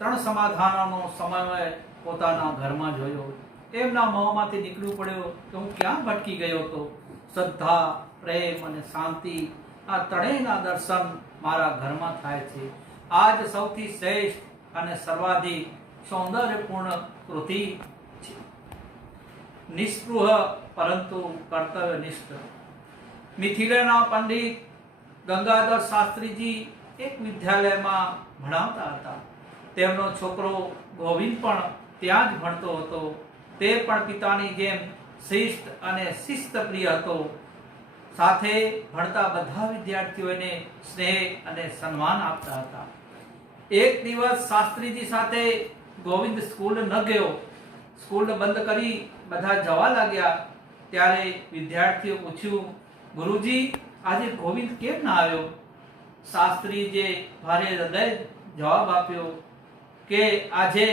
3 સમાધાનોનો સમન્વય પોતાના ઘરમાં જોયો. એમના મોંમાંથી નીકળવું પડ્યો કે હું ક્યાં ભટકી ગયો હતો. શ્રદ્ધા, પ્રેમ અને શાંતિ, આ ત્રણેયના દર્શન મારા ઘરમાં થાય છે. આ જ સૌથી શ્રેષ્ઠ અને સર્વાધિક સૌંદર્યપૂર્ણ કૃતિ છે. નિસ્પૃહ પરંતુ કર્તવ્યનિષ્ઠ. મિથિલાના પંડિત ગંગાધર શાસ્ત્રીજી એક વિદ્યાલયમાં ભણાવતા હતા. તેમનો છોકરો ગોવિંદ પણ ત્યાં જ ભણતો હતો. તે પણ પિતાની જેમ શિસ્ત અને શિસ્તપ્રિય હતો. સાથે ભણતા બધા વિદ્યાર્થીઓને સ્નેહ અને સન્માન આપતા હતા. એક દિવસ શાસ્ત્રીજી સાથે ગોવિંદ સ્કૂલ ન ગયો. સ્કૂલ બંધ કરી બધા જવા લાગ્યા. ત્યારે વિદ્યાર્થીઓ પૂછ્યું, ગુરુજી, આજે ગોવિંદ કેમ ના આવ્યો? શાસ્ત્રીજીએ ભારે હૃદય જવાબ આપ્યો કે આજે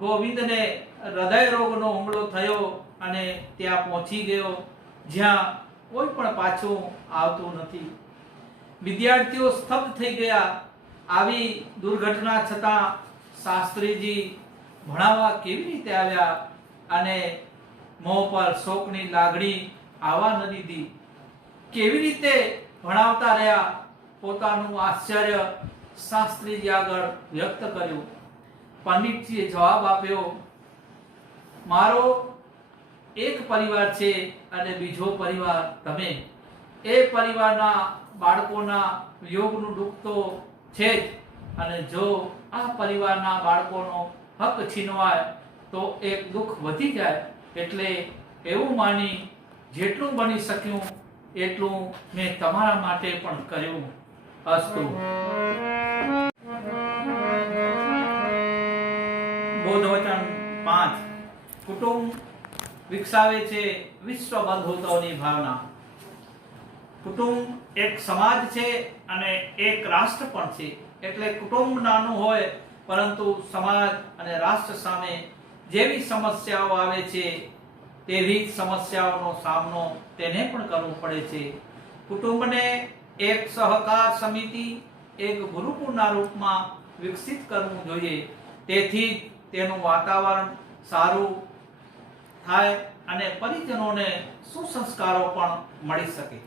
ગોવિંદને હૃદય રોગનો હુમલો થયો અને ત્યાં પહોંચી ગયો જ્યાં કોઈ પણ પાછું આવતું નથી. વિદ્યાર્થીઓ સ્તબ્ધ થઈ ગયા. આવી દુર્ઘટના છતાં શાસ્ત્રીજી ભણાવવા કેવી રીતે આવ્યા અને મોં પર શોકની લાગણી આવવા ન દીધી? કેવી રીતે ભણાવતા રહ્યા? પોતાનું આશ્ચર્ય શાસ્ત્રીજી આગળ વ્યક્ત કર્યું. પંડિતજીએ જવાબ આપ્યો, મારો એક પરિવાર છે અને બીજો પરિવાર તમે. એ પરિવારના બાળકોના વિયોગનું દુઃખ તો છે જ, અને જો આ પરિવારના બાળકોનો હક છીનવાય તો એક દુઃખ વધી જાય. એટલે એવું માની જેટલું બની શક્યું એટલું મેં તમારા માટે પણ કર્યું. અસ્તુ. બોધવચન 5. કુટુંબ વિકસાવે છે વિશ્વ બંધુત્વની ભાવના. કુટુંબ એક સમાજ છે અને એક રાષ્ટ્ર પણ છે. એટલે કુટુંબ નાનું હોય પરંતુ સમાજ અને રાષ્ટ્ર સામે જેવી સમસ્યાઓ આવે છે તેવી જ સમસ્યાઓનો સામનો તેને પણ કરવો પડે છે. કુટુંબને એક સહકાર સમિતિ, એક ગુરુકુળના રૂપમાં વિકસિત કરવું જોઈએ. તેથી તેનું વાતાવરણ સારું થાય અને પરિજનોને સુસંસ્કારો પણ મળી શકે.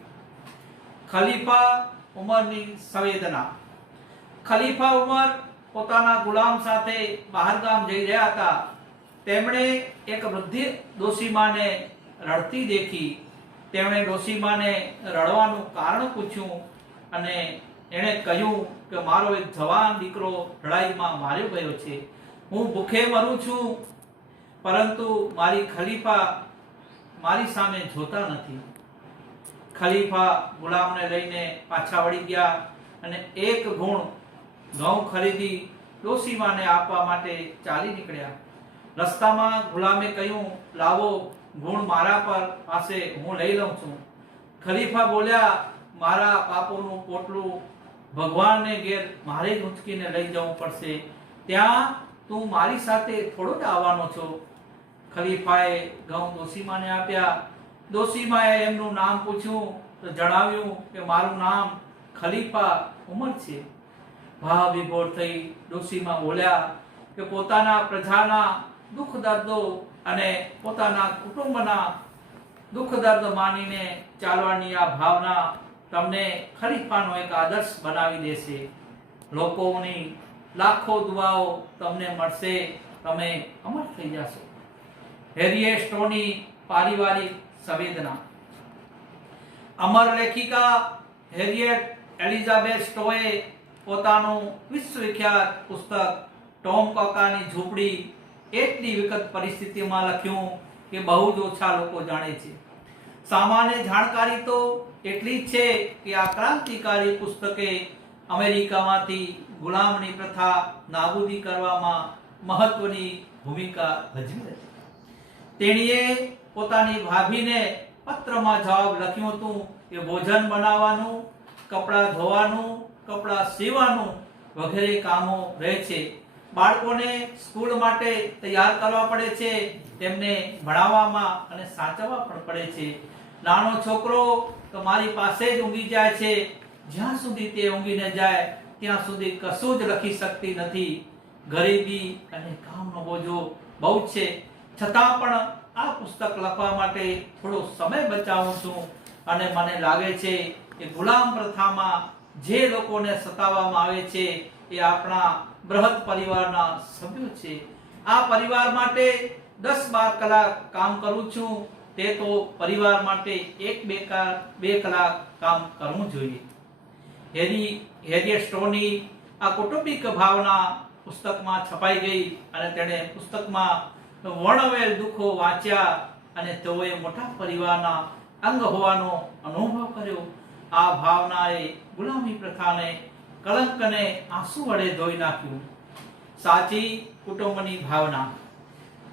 ખલીફા ઉમરની સંવેદના. ખલીફા ઉમર પોતાના ગુલામ સાથે બહારગામ જઈ રહ્યા હતા. તેમણે એક વૃદ્ધ ડોશીમાને રડતી દેખી. તેમણે ડોશીમાને રડવાનું કારણ પૂછ્યું અને એણે કહ્યું કે મારો એક જવાન દીકરો લડાઈમાં માર્યો ગયો છે. હું ભૂખે મરું છું, પરંતુ મારી ખલીફા મારી સામે જોતા નથી. ખલીફા ગુલામને લઈને પાછા વળી ગયા અને એક ગુણ ઘઉં ખરીદી ડોશીમાને આપવા માટે ચાલી નીકળ્યા. રસ્તામાં ગુલામે કહ્યું, લાવો, ગુણ મારા પર પાસે હું લઈ લઉં છું. ખલીફા બોલ્યા, મારા પાપોનું પોટલું ભગવાનને ઘેર મારે જ ઉંચકીને લઈ જવું પડશે. ત્યાં તું મારી સાથે થોડો જ આવવાનો છો. ખલીફાએ ઘઉં ડોશીમાને આપ્યા. ડોશીમાએ એમનું નામ પૂછ્યું તો જણાવ્યું કે મારું નામ ખલીફા ઉમર છે. ભાવ વિભોર થઈ ડોશીમા બોલ્યા કે પોતાના પ્રજાના દુઃખ દર્દો અને પોતાના કુટુંબના દુઃખ દર્દ માનીને ચાલવાની આ ભાવના તમને ખલીફાનો એક આદર્શ બનાવી દેશે. લોકોની લાખો દુઆઓ તમને મળશે, તમે અમર થઈ જશો. હેરિયેટ સ્ટોની પારિવારિક સંવેદના. અમર લેખિકા હેરિયેટ એલિઝાબેથ સ્ટોએ પોતાનું વિશ્વવિખ્યાત પુસ્તક ટોમ કોકાની ઝૂંપડી એટલી વિકટ પરિસ્થિતિમાં લખ્યું કે બહુ જ ઓછા લોકો જાણે છે. સામાન્ય જાણકારી તો એટલી જ છે કે આ ક્રાંતિકારી પુસ્તકે અમેરિકામાંથી ગુલામની પ્રથા નાબૂદી કરવામાં મહત્વની ભૂમિકા ભજવી હતી. તેણીએ પોતાની ભાભીને પત્રમાં જવાબ લખ્યું હતું કે ભોજન બનાવવાનું, કપડાં ધોવાનું, કપડાં સીવવાનું વગેરે કામો રહે છે. બાળકોને સ્કૂલ માટે તૈયાર કરવા પડે છે, તેમને ભણાવવામાં અને સાચવવા પણ પડે છે. નાનો છોકરો તો મારી પાસે જ ઊંઘી જાય છે. જ્યાં સુધી તે ઊંઘી ન જાય ત્યાં સુધી કશું જ લખી શકતી નથી. ગરીબી અને કામનો બોજો બહુ છે, છતાં પણ આ પુસ્તક લખવા માટે થોડો સમય બચાવું છું અને મને લાગે છે કે ગુલામ પ્રથામાં જે લોકોને સતાવવામાં આવે છે એ આપણા બૃહદ પરિવારના સભ્યો છે. આ પરિવાર માટે 10-12 કલાક કામ કરું છું, તે તો પરિવાર માટે 1-2 કલાક કામ કરવું જોઈએ. હેરિયેટ સ્ટોની આ કૌટુંબિક ભાવના પુસ્તકમાં છપાઈ ગઈ અને તેણે પુસ્તકમાં વર્ણવેલ દુઃખો વાંચ્યા અને તેઓએ મોટા પરિવારના અંગ હોવાનો અનુભવ કર્યો. આ ભાવનાએ ગુલામી પ્રથાને, કલંકને આંસુ વડે ધોઈ નાખ્યું. સાચી કુટુંબની ભાવના.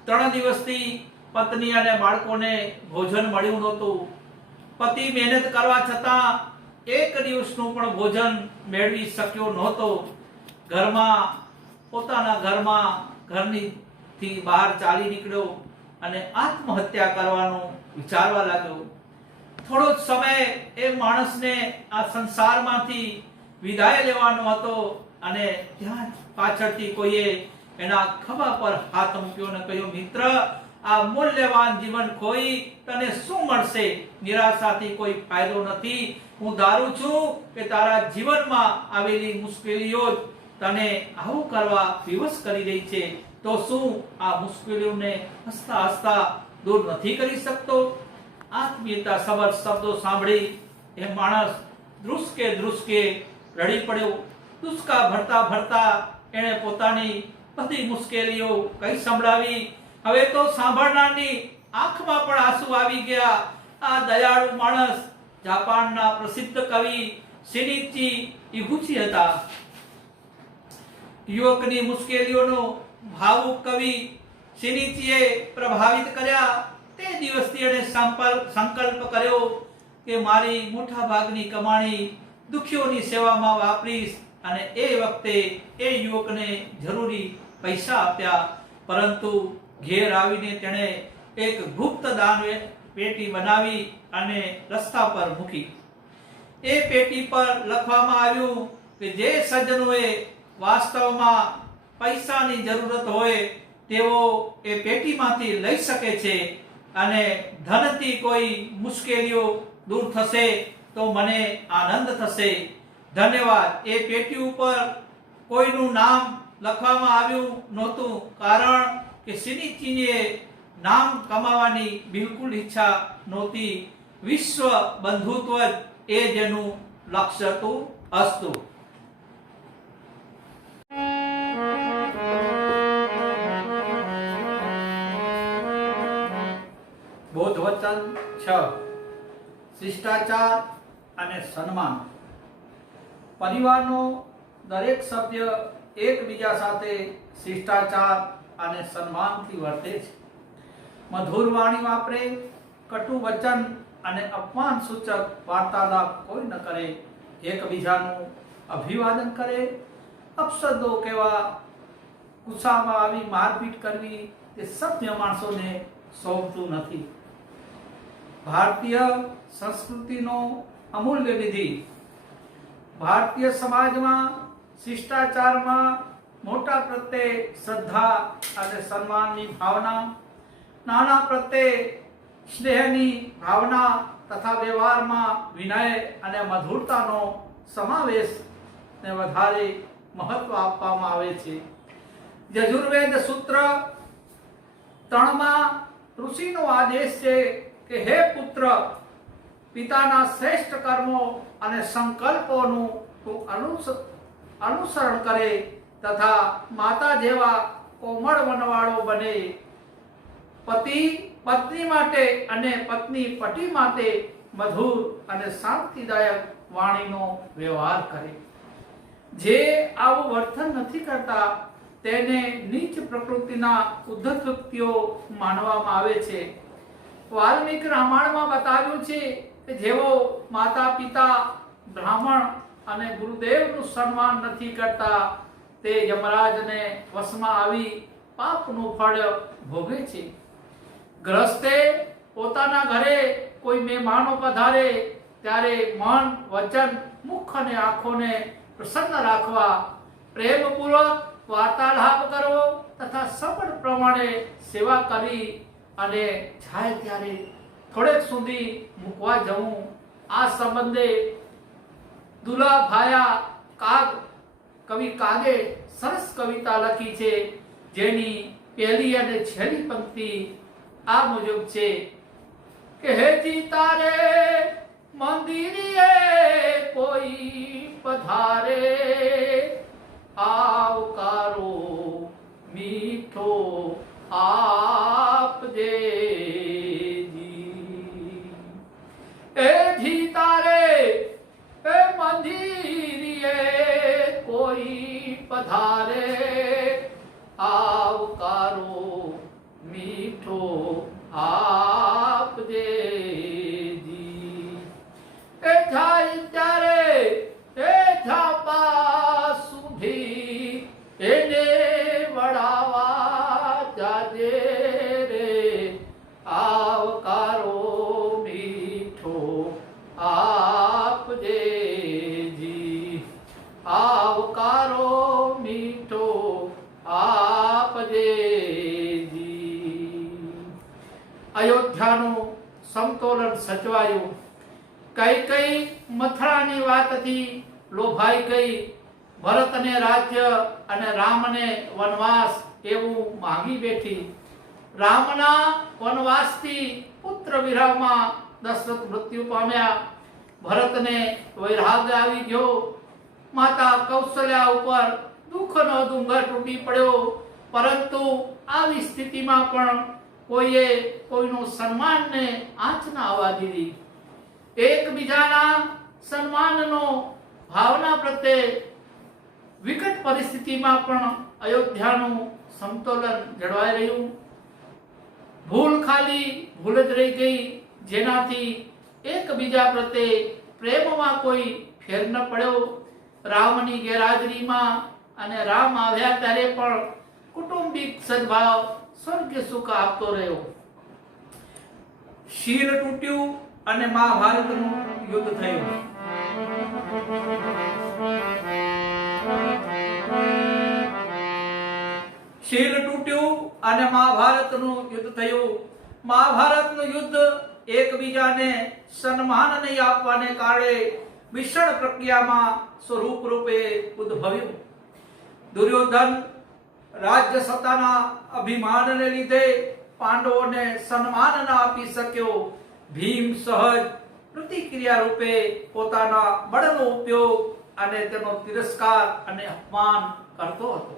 3 દિવસથી પત્ની અને બાળકોને ભોજન મળ્યું નહોતું. પતિ મહેનત કરવા છતાં 1 દિવસનું પણ ભોજન મેળવી શક્યો નહોતો. પોતાના ઘરમાં ઘરથી બહાર ચાલી નીકળ્યો અને આત્મહત્યા કરવાનું વિચારવા લાગ્યો. થોડો જ સમય એ માણસને આ સંસારમાંથી વિદાય લેવાનો હતો અને ત્યાં પાછળથી કોઈએ એના ખભા પર હાથ મૂક્યો અને કહ્યું, મિત્ર, આ મૂલ્યવાન જીવન ખોઈ તને શું મળશે? નિરાશાથી કોઈ ફાયદો નથી. હું ધારું છું કે તારા જીવનમાં આવેલી મુશ્કેલીઓ તને આવું કરવા વિવશ કરી રહી છે. તો શું આ મુશ્કેલીઓને હસતા હસતા દૂર નથી કરી શકતો? આત્મીયતા સબર શબ્દો સાંભળી એ માણસ ધ્રુસકે રડી પડ્યો. દુષ્કા ભરતા ભરતા એણે પોતાની બધી મુશ્કેલીઓ કઈ સંભળાવી. હવે તો સાંભળનારની આંખમાં પણ આંસુ આવી ગયા. આ દયાળુ માણસ જાપાનના પ્રસિદ્ધ કવિ શિનિચી ઇગુચી હતા. યુવકની મુશ્કેલીઓનો ભાવુક કવિ શિનિચીએ પ્રભાવિત કર્યા. તે દિવસથી એણે સંકલ્પ કર્યો કે મારી મોટા ભાગની કમાણી દુખીઓની સેવામાં વાપરીશ. અને એ વખતે એ યુવકને જરૂરી પૈસા આપ્યા. પરંતુ ઘેર આવીને તેણે એક ગુપ્ત દાન પેટી બનાવી અને રસ્તા પર મૂકી. એ પેટી પર લખવામાં આવ્યું કે જે સજ્જનોએ વાસ્તવમાં પૈસાની જરૂરત હોય તેઓ એ પેટીમાંથી લઈ શકે છે અને ધનથી કોઈ મુશ્કેલીઓ દૂર થશે તો મને આનંદ થશે. ધન્યવાદ. એ પેટી ઉપર કોઈનું નામ લખવામાં આવ્યું નહોતું, કારણ કે શિનિચીને નામ કમાવાની બિલકુલ ઈચ્છા નહોતી. વિશ્વ બંધુત્વ એ જેનું લક્ષ્ય હતું. અસ્તુ. બોધ વચન 6. શિષ્ટાચાર અને સન્માન. પરિવારનો દરેક સભ્ય એકબીજા સાથે શિષ્ટાચાર અને સન્માનથી વર્તે છે. મધુર વાણી વાપરે, કટુ વચન અને અપમાન સૂચક વાર્તાલાપ કોઈ ન કરે. એકબીજાનું અભિવાદન કરે. અપશબ્દો કેવા, ગુસ્સામાં આવી મારપીટ કરવી તે સભ્ય માણસોને શોભતું નથી. ભારતીય સંસ્કૃતિનો અમૂલ્ય નિધિ. ભારતીય સમાજમાં શિષ્ટાચારમાં મોટા પ્રત્યે શ્રદ્ધા અને સન્માનની ભાવના, નાના પ્રત્યે સ્નેહની ભાવના તથા વ્યવહારમાં વિનય અને મધુરતાનો સમાવેશને વધારે મહત્વ આપવામાં આવે છે. યજુર્વેદ સૂત્ર 3માં ઋષિનો આદેશ છે કે હે પુત્ર, પિતાના શ્રેષ્ઠ કર્મો અને સંકલ્પોનું તું અનુસરણ કરે તથા માતા જેવા કોમળ મનવાળો બને. પતિ પત્ની માટે અને પત્ની પતિ માટે મધુર અને શાંતિદાયક વાણીનો વ્યવહાર કરે. જે આવું વર્તન નથી કરતા તેને નીચ પ્રકૃતિના ઉદ્ધત વ્યક્તિઓ માનવામાં આવે છે. વાલ્મીકી રામાયણમાં બતાવ્યું છે કે જેઓ માતા પિતા, બ્રાહ્મણ અને ગુરુદેવનું સન્માન નથી કરતા તે યમરાજને વશમાં આવી પાપનું ફળ ભોગે છે. ગ્રસ્તે પોતાના ઘરે કોઈ મહેમાનો પધારે ત્યારે મન, વચન, મુખ અને આંખોને પ્રસન્ન રાખવા, પ્રેમપૂર્વક વાર્તાલાપ કરવો તથા સબળ પ્રમાણે સેવા કરી અને જાય ત્યારે થોડેક સુધી મૂકવા જવું. આ સંબંધે દુલાભાયા કાગ કવિ કાગે સરસ કવિતા લખી છે, જેની પહેલી અને છેલ્લી પંક્તિ આ મુજબ છે કે હે જી તારે મંદિરે કોઈ પધારે, આવકારો મીઠો આપજે જી. અયોધ્યાનું સમતોલન સચવાયું. કઈ કઈ મથરાની વાતથી લોભાઈ ગઈ. ભરતને રાજ્ય અને રામને વનવાસ એવું માંગી બેઠી. રામના વનવાસથી પુત્ર વિરહમાં દશરથ મૃત્યુ પામ્યા. ભરતને વૈરાગ્ય આવી ગયો. માતા કૌશલ્યા ઉપર દુઃખનો ડુંગર તૂટી પડ્યો. પરંતુ આવી સ્થિતિમાં પણ કોઈએ કોઈનું સન્માનને આંચ ના આવવા દીધી. એકબીજાના સન્માનનો ભાવના પ્રત્યે વિકટ પરિસ્થિતિમાં પણ અયોધ્યાનું સમતોલન જળવાઈ રહ્યું. ભૂલ ખાલી ભૂલ જ રહી ગઈ, જેનાથી એકબીજા પ્રત્યે પ્રેમમાં કોઈ ફેર ન પડ્યો. રામની ગેરહાજરીમાં અને રામ આવ્યા ત્યારે પણ કુટુંબિક સદભાવ સ્વર્ગીય સુખ આપતો રહ્યો. શીલ તૂટ્યું અને મહાભારતનું યુદ્ધ થયું. શીલ તૂટ્યું અને મહાભારતનું યુદ્ધ થયું. મહાભારતનું યુદ્ધ એકબીજાને સન્માન નહીં આપવાને કારણે વિષણ પ્રક્રિયામાં સ્વરૂપ રૂપે ઉદ્ભવ્યું. દુર્યોધન રાજ્ય સત્તાના અભિમાનને લીધે પાંડવોને સન્માન ન આપી શક્યો. ભીમ સહજ પ્રતિક્રિયા રૂપે પોતાના બળનો ઉપયોગ અને તેનો તિરસ્કાર અને અપમાન કરતો હતો.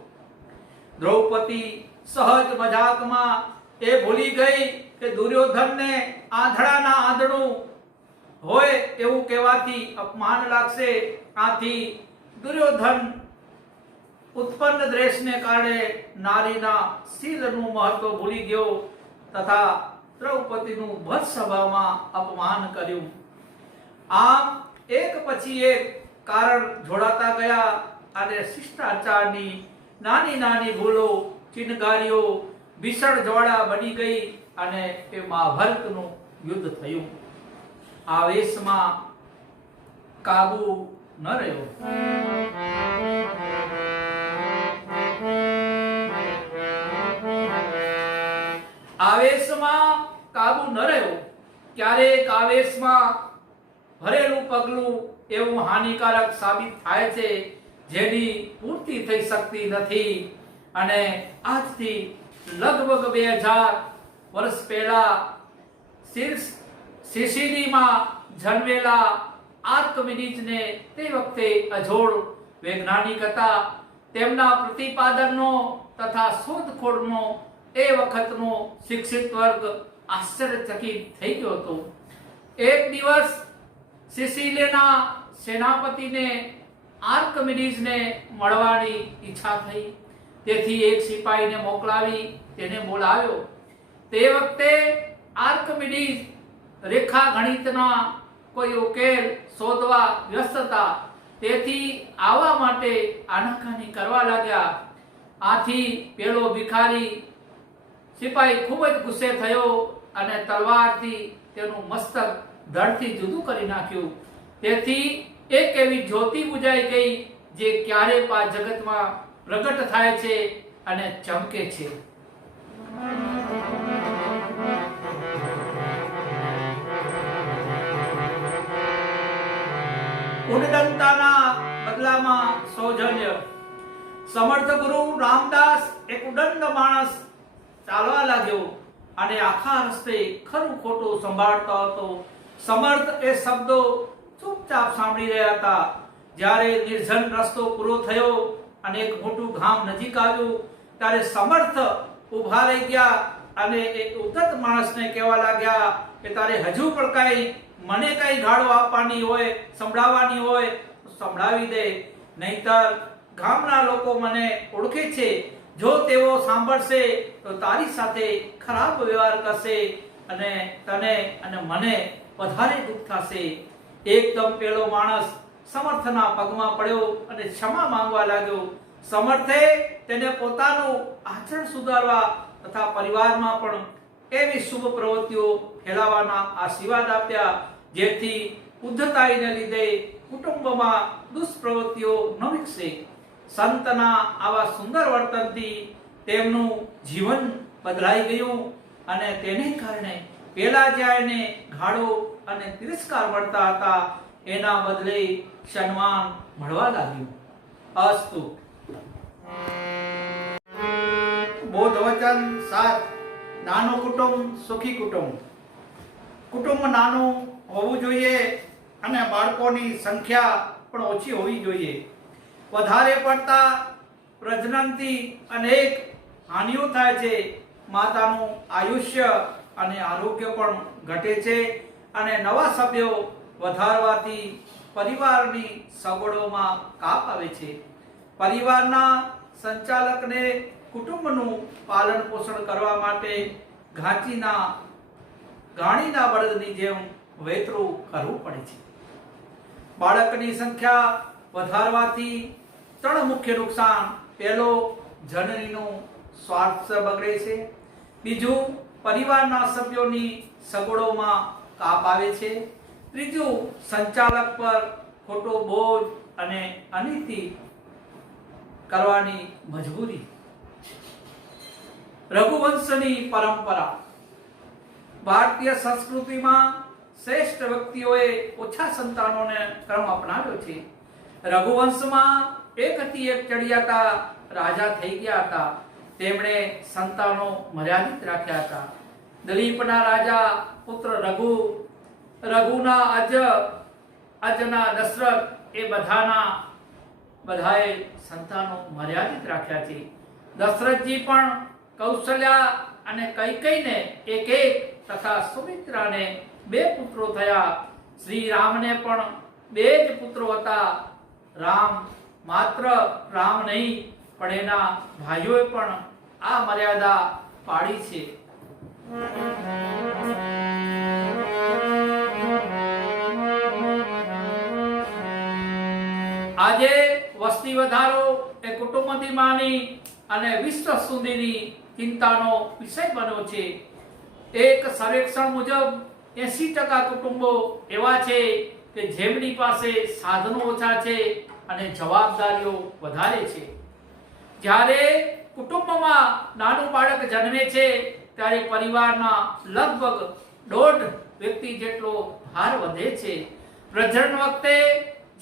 દ્રૌપદી સહજ મજાકમાં એ ભૂલી ગઈ કે દુર્યોધનને આંધળાના આંધળું હોય એવું કહેવાથી અપમાન લાગશે. આથી દુર્યોધન ઉત્પન્ન દ્વેષને કારણે નારીના શીલનું મહત્વ ભૂલી ગયો તથા દ્રૌપદીનું ભદ સભામાં અપમાન કર્યું. આમ એક પછી એક કારણ જોડાતા ગયા અને શિષ્ટાચારની નાની નાની ભૂલો ચિનગારીઓ ભીષણ જ્વાળા બની ગઈ અને એ મહાભારતનું યુદ્ધ થયું. આવેશમાં કાબુ ન રહ્યો. આવેશમાં કાબુ ન રહ્યો. ક્યારેક આવેશમાં ભરેલું પગલું એવું હાનિકારક સાબિત થાય છે જેની પૂર્તિ થઈ શકતી નથી. અને આજથી લગભગ 2000 વર્ષ પહેલા સિસિલીમાં જન્મેલા આર્કમિડીઝને તે વખતે અજોડ વૈજ્ઞાનિક હતા. તેમના પ્રતિપાદનનો તથા શોધખોળનો એ વખતનો શિક્ષિત વર્ગ આશ્ચર્યચકિત થઈ ગયો હતો. એક દિવસ સિસિલીના સેનાપતિને આર્કમિડીઝને મળવાની ઈચ્છા થઈ. તેથી એક સિપાહીને મોકલાવી તેને બોલાવ્યો. તે વખતે આર્કમિડીઝ રેખા ગણિતના કોઈ ઉકેલ શોધવા વ્યસ્ત હતા. તેથી આવા માટે આનાકાની કરવા લાગ્યા. આથી પેલો ભિખારી સિપાહી ખૂબ જ ગુસ્સે થયો અને તલવારથી તેનું મસ્તક ધડથી જુદું કરી નાખ્યું. તેથી એક એવી જ્યોતિ બુજાઈ ગઈ જે ક્યારેક આ જગતમાં પ્રગટ થાય છે અને ચમકે છે. ઉદ્દંડતાના બદલામાં સૌજન્ય. સમર્થ ગુરુ રામદાસ એક ઉદંડ માણસ ચાલવા લાગ્યો અને આખા રસ્તે ખરું ખોટું સંભાળતો હતો. સમર્થ એ શબ્દો ચૂપચાપ સાંભળી રહ્યા હતા. જ્યારે નિર્જન રસ્તો પૂરો થયો અને એક મોટું ગામ નજીક આવ્યું ત્યારે સમર્થ ઊભા રહી ગયા અને એક ઉદ્ધત માણસને કહેવા લાગ્યા કે તારે હજુ પણ કઈ મને કઈ ગાળો આપવાની હોય, સંભળાવવાની હોય તો સંભળાવી દે, નહીતર ગામના લોકો મને ઓળખે છે. જો તેઓ સાંભળશે તો તારી સાથે ખરાબ વ્યવહાર કરશે અને તને અને મને વધારે દુઃખ થશે. એકદમ પેલો માણસ સમર્થના પગમાં પડ્યો અને ક્ષમા માંગવા લાગ્યો. સમર્થે તેને પોતાનું આચરણ સુધારવા તથા પરિવારમાં પણ એવી શુભ પ્રવૃત્તિઓ ફેલાવવાના આશીર્વાદ આપ્યા જેથી ઉદ્ધતાઈને લીધે કુટુંબમાં દુષ્પ્રવૃત્તિઓ ન વિકસે. સંતના આવા સુંદર વર્તનથી તેમનું જીવન બદલાઈ ગયું અને તેને કારણે પેલા જ્યાં એને ગાળો અને તિરસ્કાર મળતા હતા એના બદલે સન્માન મળવા લાગ્યું. અસ્તુ. બોધ વચન 7. નાનું કુટુંબ સુખી કુટુંબ. કુટુંબ નાનું હોવું જોઈએ અને બાળકોની સંખ્યા પણ ઓછી હોવી જોઈએ. વધારે પડતા પ્રજનનથી અનેક હાનિઓ થાય છે. માતાનું આયુષ્ય અને આરોગ્ય પણ ઘટે છે અને નવા સભ્યો વધારવાથી પરિવારની સગવડોમાં કાપ આવે છે. પરિવારના સંચાલકને કુટુંબનું પાલન પોષણ કરવા માટે ગાણીના બળદની જેમ વેતરું કરવું પડે છે. બાળકની સંખ્યા વધારવાથી 3 મુખ્ય નુકસાન. પહેલો, જનનીનું સ્વાસ્થ્ય બગડે છે. બીજું, પરિવારના સભ્યોની સગવડોમાં કાપ આવે છે. ત્રીજું, સંચાલક પર ખોટો બોજ અને અનીતિ કરવાની મજબૂરી. રઘુવંશની પરંપરા. ભારતીય સંસ્કૃતિમાં શ્રેષ્ઠ વ્યક્તિઓએ ઓછા સંતાનોને ક્રમ અપનાવ્યો છે. રઘુવંશમાં એકથી એક ચડિયાતા રાજા થઈ ગયા હતા. તેમણે સંતાનો મર્યાદિત રાખ્યા હતા. દિલીપના રાજા પુત્ર રઘુ, રઘુના અજના દશરથ, એ બધાએ સંતાનો મર્યાદિત રાખ્યા છે. દશરથજી પણ કૌશલ્યા અને કૈકેયીને એક તથા સુમિત્રાને 2 પુત્રો થયા. શ્રી રામને પણ 2 જ પુત્રો હતા. માત્ર રામ નહીં પણ એના ભાઈઓએ પણ આ મર્યાદા પાળી છે. આજે વસ્તી વધારો એ કુટુંબથી માની અને વિશ્વ સુધીની ચિંતાનો વિષય બન્યો છે. એક સર્વેક્ષણ મુજબ 80% કુટુંબો એવા છે કે જેમની પાસે સાધનો ઓછા છે અને જવાબદારીઓ વધારે છે. જ્યારે કુટુંબમાં નાનું બાળક જન્મે છે ત્યારે પરિવારના લગભગ 1.5 વ્યક્તિ જેટલો ભાર વધે છે. પ્રજનન વખતે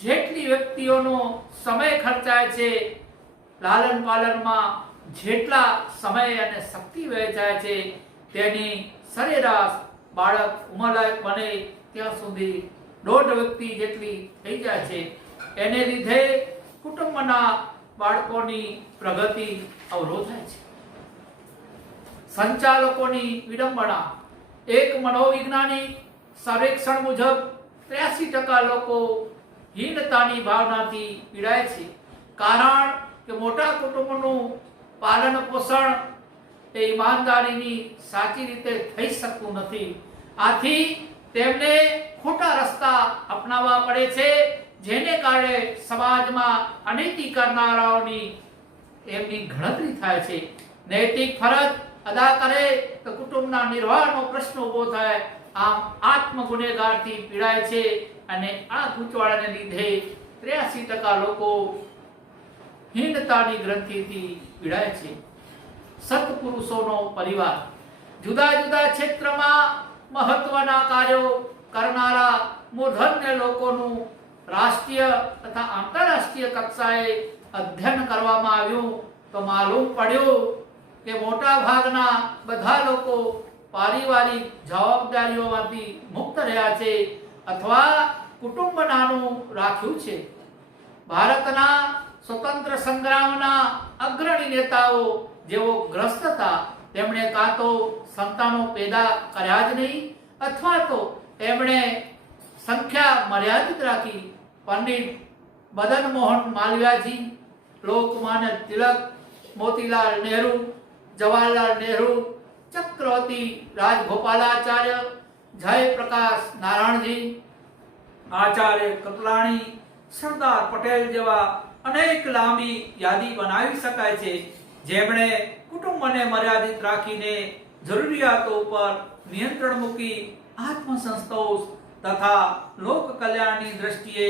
જેટલી વ્યક્તિઓનો સમય ખર્ચાય છે, લાલન પાલનમાં જેટલા સમય અને શક્તિ વહેંચાય છે, તેની સરેરાશ બાળક ઉંમરલાયક બને ત્યાં સુધી 1.5 વ્યક્તિ જેટલી થઈ જાય છે. એને લીધે કુટુંબના બાળકોની પ્રગતિ અવરોધાય છે. સંચાલકોની વિડંબના. એક મનોવૈજ્ઞાનિક સર્વેક્ષણ મુજબ 83% લોકો હીનતાની ભાવનાથી પીડાય છે. કારણ કે મોટા કુટુંબનું પાલન પોષણ એ ઈમાનદારીની સાચી રીતે થઈ શકતું નથી. આથી તેમને ખોટા રસ્તા અપનાવવા પડે છે, જેને કારણે સમાજમાં અનીતિ કરનારાઓની એમની ગણતરી થાય છે. નૈતિક ફરજ અદા કરે તો કુટુંબના નિર્વાહનો પ્રશ્ન ઊભો થાય. આમ આત્મગુનેગારથી પીડાય છે અને આ ગૂંચવાડાને લીધે 83% લોકો હીનતાની ગ્રંથિથી પીડાય છે. સત્પુરુષોનો પરિવાર. જુદા જુદા ક્ષેત્રમાં મહત્વના કાર્યો કરનારા મૂર્ધન્ય લોકોનું રાષ્ટ્રીય તથા આંતરરાષ્ટ્રીય કક્ષાએ અધ્યયન કરવામાં આવ્યું તો માલુમ પડ્યું કે મોટા ભાગના બધા લોકો પારિવારિક જવાબદારીઓમાંથી મુક્ત રહ્યા છે અથવા કુટુંબ નાનું રાખ્યું છે. ભારતના સ્વતંત્ર સંગ્રામના અગ્રણી નેતાઓ જેઓ ગ્રસ્ત હતા, તેમણે કાં તો સંતાનો પેદા કર્યા જ નહીં અથવા તો એમણે સંખ્યા મર્યાદિત રાખી. પંડિત મદન મોહન માલવીયાજી, લોકમાન્ય તિલક, મોતીલાલ નહેરુ, જવાહરલાલ નહેરુ, ચક્રવર્તી રાજગોપાલાચાર્ય, જયપ્રકાશ નારાયણજી, આચાર્ય કૃપલાણી, સરદાર પટેલ જેવા અનેક લાંબી યાદી બનાવી શકાય છે, જેમણે કુટુંબને મર્યાદિત રાખીને જરૂરિયાતો પર નિયંત્રણ મૂકી આત્મસંતોષ તથા લોક કલ્યાણની દ્રષ્ટિએ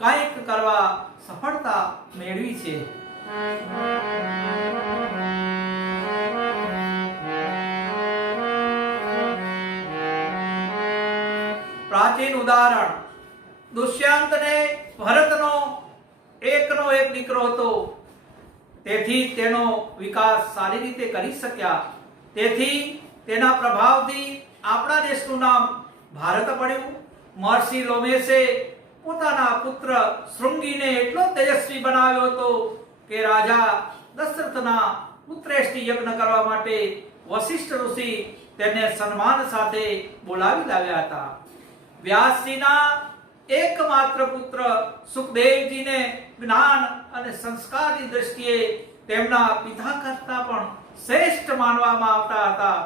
કંઈક કરવા સફળતા મેળવી છે. પ્રાચીન ઉદાહરણ, દુષ્યંતને ભરતનો એકનો એક દીકરો હતો, તેથી તેનો વિકાસ સારી રીતે કરી શક્યા. તેથી તેના પ્રભાવથી આપણા દેશનું નામ ભારત પડ્યું. મહર્ષિ લોમેશે પોતાના પુત્ર શૃંગીને એટલો તેજસ્વી બનાવ્યો હતો કે રાજા દશરથના પુત્રેષ્ટિ યજ્ઞ કરવા માટે વશિષ્ઠ ઋષિ તેને સન્માન સાથે બોલાવી લાવ્યા હતા. વ્યાસજીના એકમાત્ર પુત્ર સુખદેવજીને જ્ઞાન અને સંસ્કારની દ્રષ્ટિએ તેમના પિતા કરતા પણ શ્રેષ્ઠ માનવામાં આવતા હતા.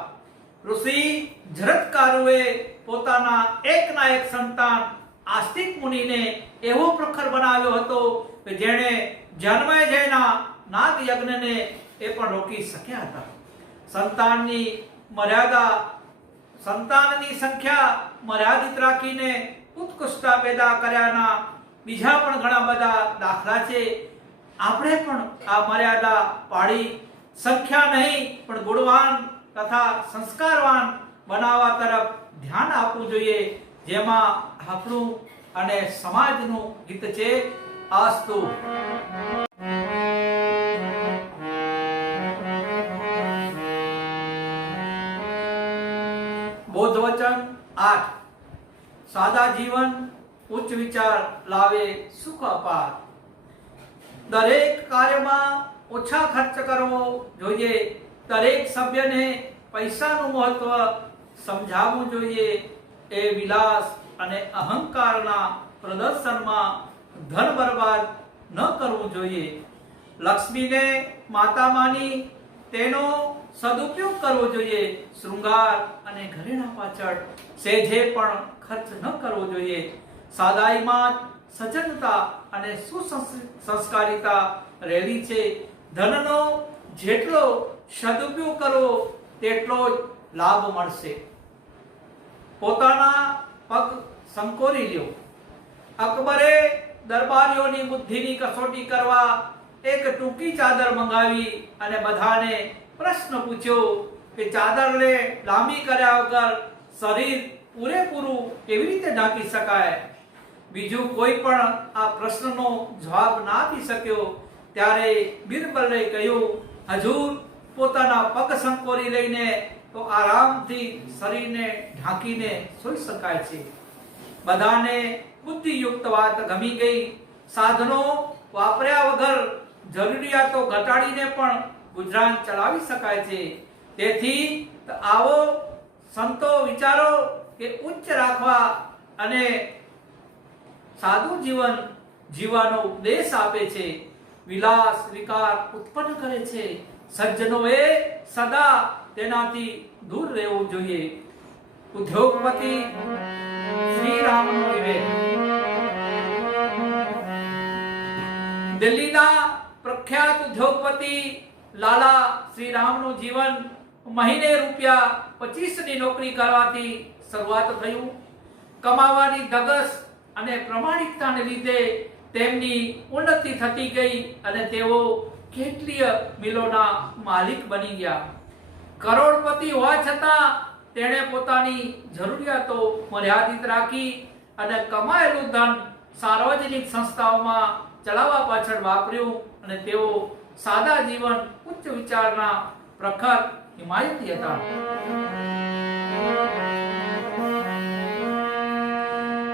ઋષિ જરત્કારુએ પોતાના એકના એક સંતાન આસ્તિક મુનિને એવો પ્રખર બનાવ્યો હતો કે જેણે જન્મેજયના નાગ યજ્ઞને એ પણ રોકી શક્યા હતા. સંતાનની સંખ્યા મર્યાદિત રાખીને ઉત્કૃષ્ટતા પેદા કર્યાના બીજા પણ ઘણા બધા દાખલા છે. આપણે પણ આ મર્યાદા પાડી સંખ્યા નહીં પણ ગુણવાન તથા સંસ્કારવાન બનાવવા તરફ ધ્યાન આપવું જોઈએ, જેમાં આપણું અને સમાજનું હિત છે. આસ્તુ. બોધવચન 8. સાદા જીવન ઉચ્ચ વિચાર લાવે સુખ અપાર. દરેક કાર્યમાં ઓછા ખર્ચ કરવો જોઈએ. દરેક સભ્યને પૈસાનું મહત્વ સમજાવવું જોઈએ. એ વિલાસ અને અહંકારના પ્રદર્શનમાં ધન બરબાદ ન કરવું જોઈએ. લક્ષ્મીને માતા માની તેનો સદુપયોગ કરવો જોઈએ. શૃંગાર અને ઘરેણા પાછળ સેજે પણ ખર્ચ ન કરવો જોઈએ. સાદાઈમાં સજ્જનતા અને સુસંસ્કારિતા રહેલી છે. ધનનો જેટલો સદુપયોગ કરવો તેટલો જ લાભ મળશે. પોતાના પગ સંકોરી લ્યો. અકબરે દરબારીઓની બુદ્ધિની કસોટી કરવા એક ટૂંકી ચાદર મંગાવી અને બધાને પ્રશ્ન પૂછ્યો કે ચાદરને લાંબી કર્યા વગર શરીર પૂરેપૂરું કેવી રીતે ઢાંકી શકાય. બીજું કોઈ પણ આ પ્રશ્નનો જવાબ ના આપી શક્યો. ત્યારે બિરબલે કહ્યું, હજૂર, પોતાના પગ સંકોરી લઈને તો આરામથી શરીરને ઢાંકીને સૂઈ શકાય છે. બધાને બુદ્ધિયુક્ત વાત ગમી ગઈ. સાધનો વાપર્યા વગર જરૂરિયાતો ઘટાડીને પણ ગુજરાન ચલાવી શકાય છે. તેથી આવો સંતો વિચારો કે ઉચ્ચ રાખવા અને સાદું જીવન જીવવાનો ઉપદેશ આપે છે. વિલાસ વિકાર ઉત્પન્ન કરે છે. સજ્જનોએ સદા તેનાથી દૂર રહેવું જોઈએ. ઉદ્યોગપતિ શ્રી રામનો વિવેક. દિલ્હીના પ્રખ્યાત ઉદ્યોગપતિ લાલા શ્રી રામનું જીવન મહિને ₹25 ની નોકરી કરવાથી શરૂઆત થયું. કમાવાની ધગસ અને પ્રમાણિકતાને લીધે તેમની ઉન્નતિ થતી ગઈ અને તેઓ કેટલીય મિલોના માલિક બની ગયા. કરોડપતિ હોવા છતાં તેણે પોતાની જરૂરિયાતો મર્યાદિત રાખી અને કમાયેલું ધન સાર્વજનિક સંસ્થાઓમાં ચલાવવા પાછળ વાપર્યું અને તેઓ સાદા જીવન ઉચ્ચ વિચારના પ્રખર હિમાયતી હતા.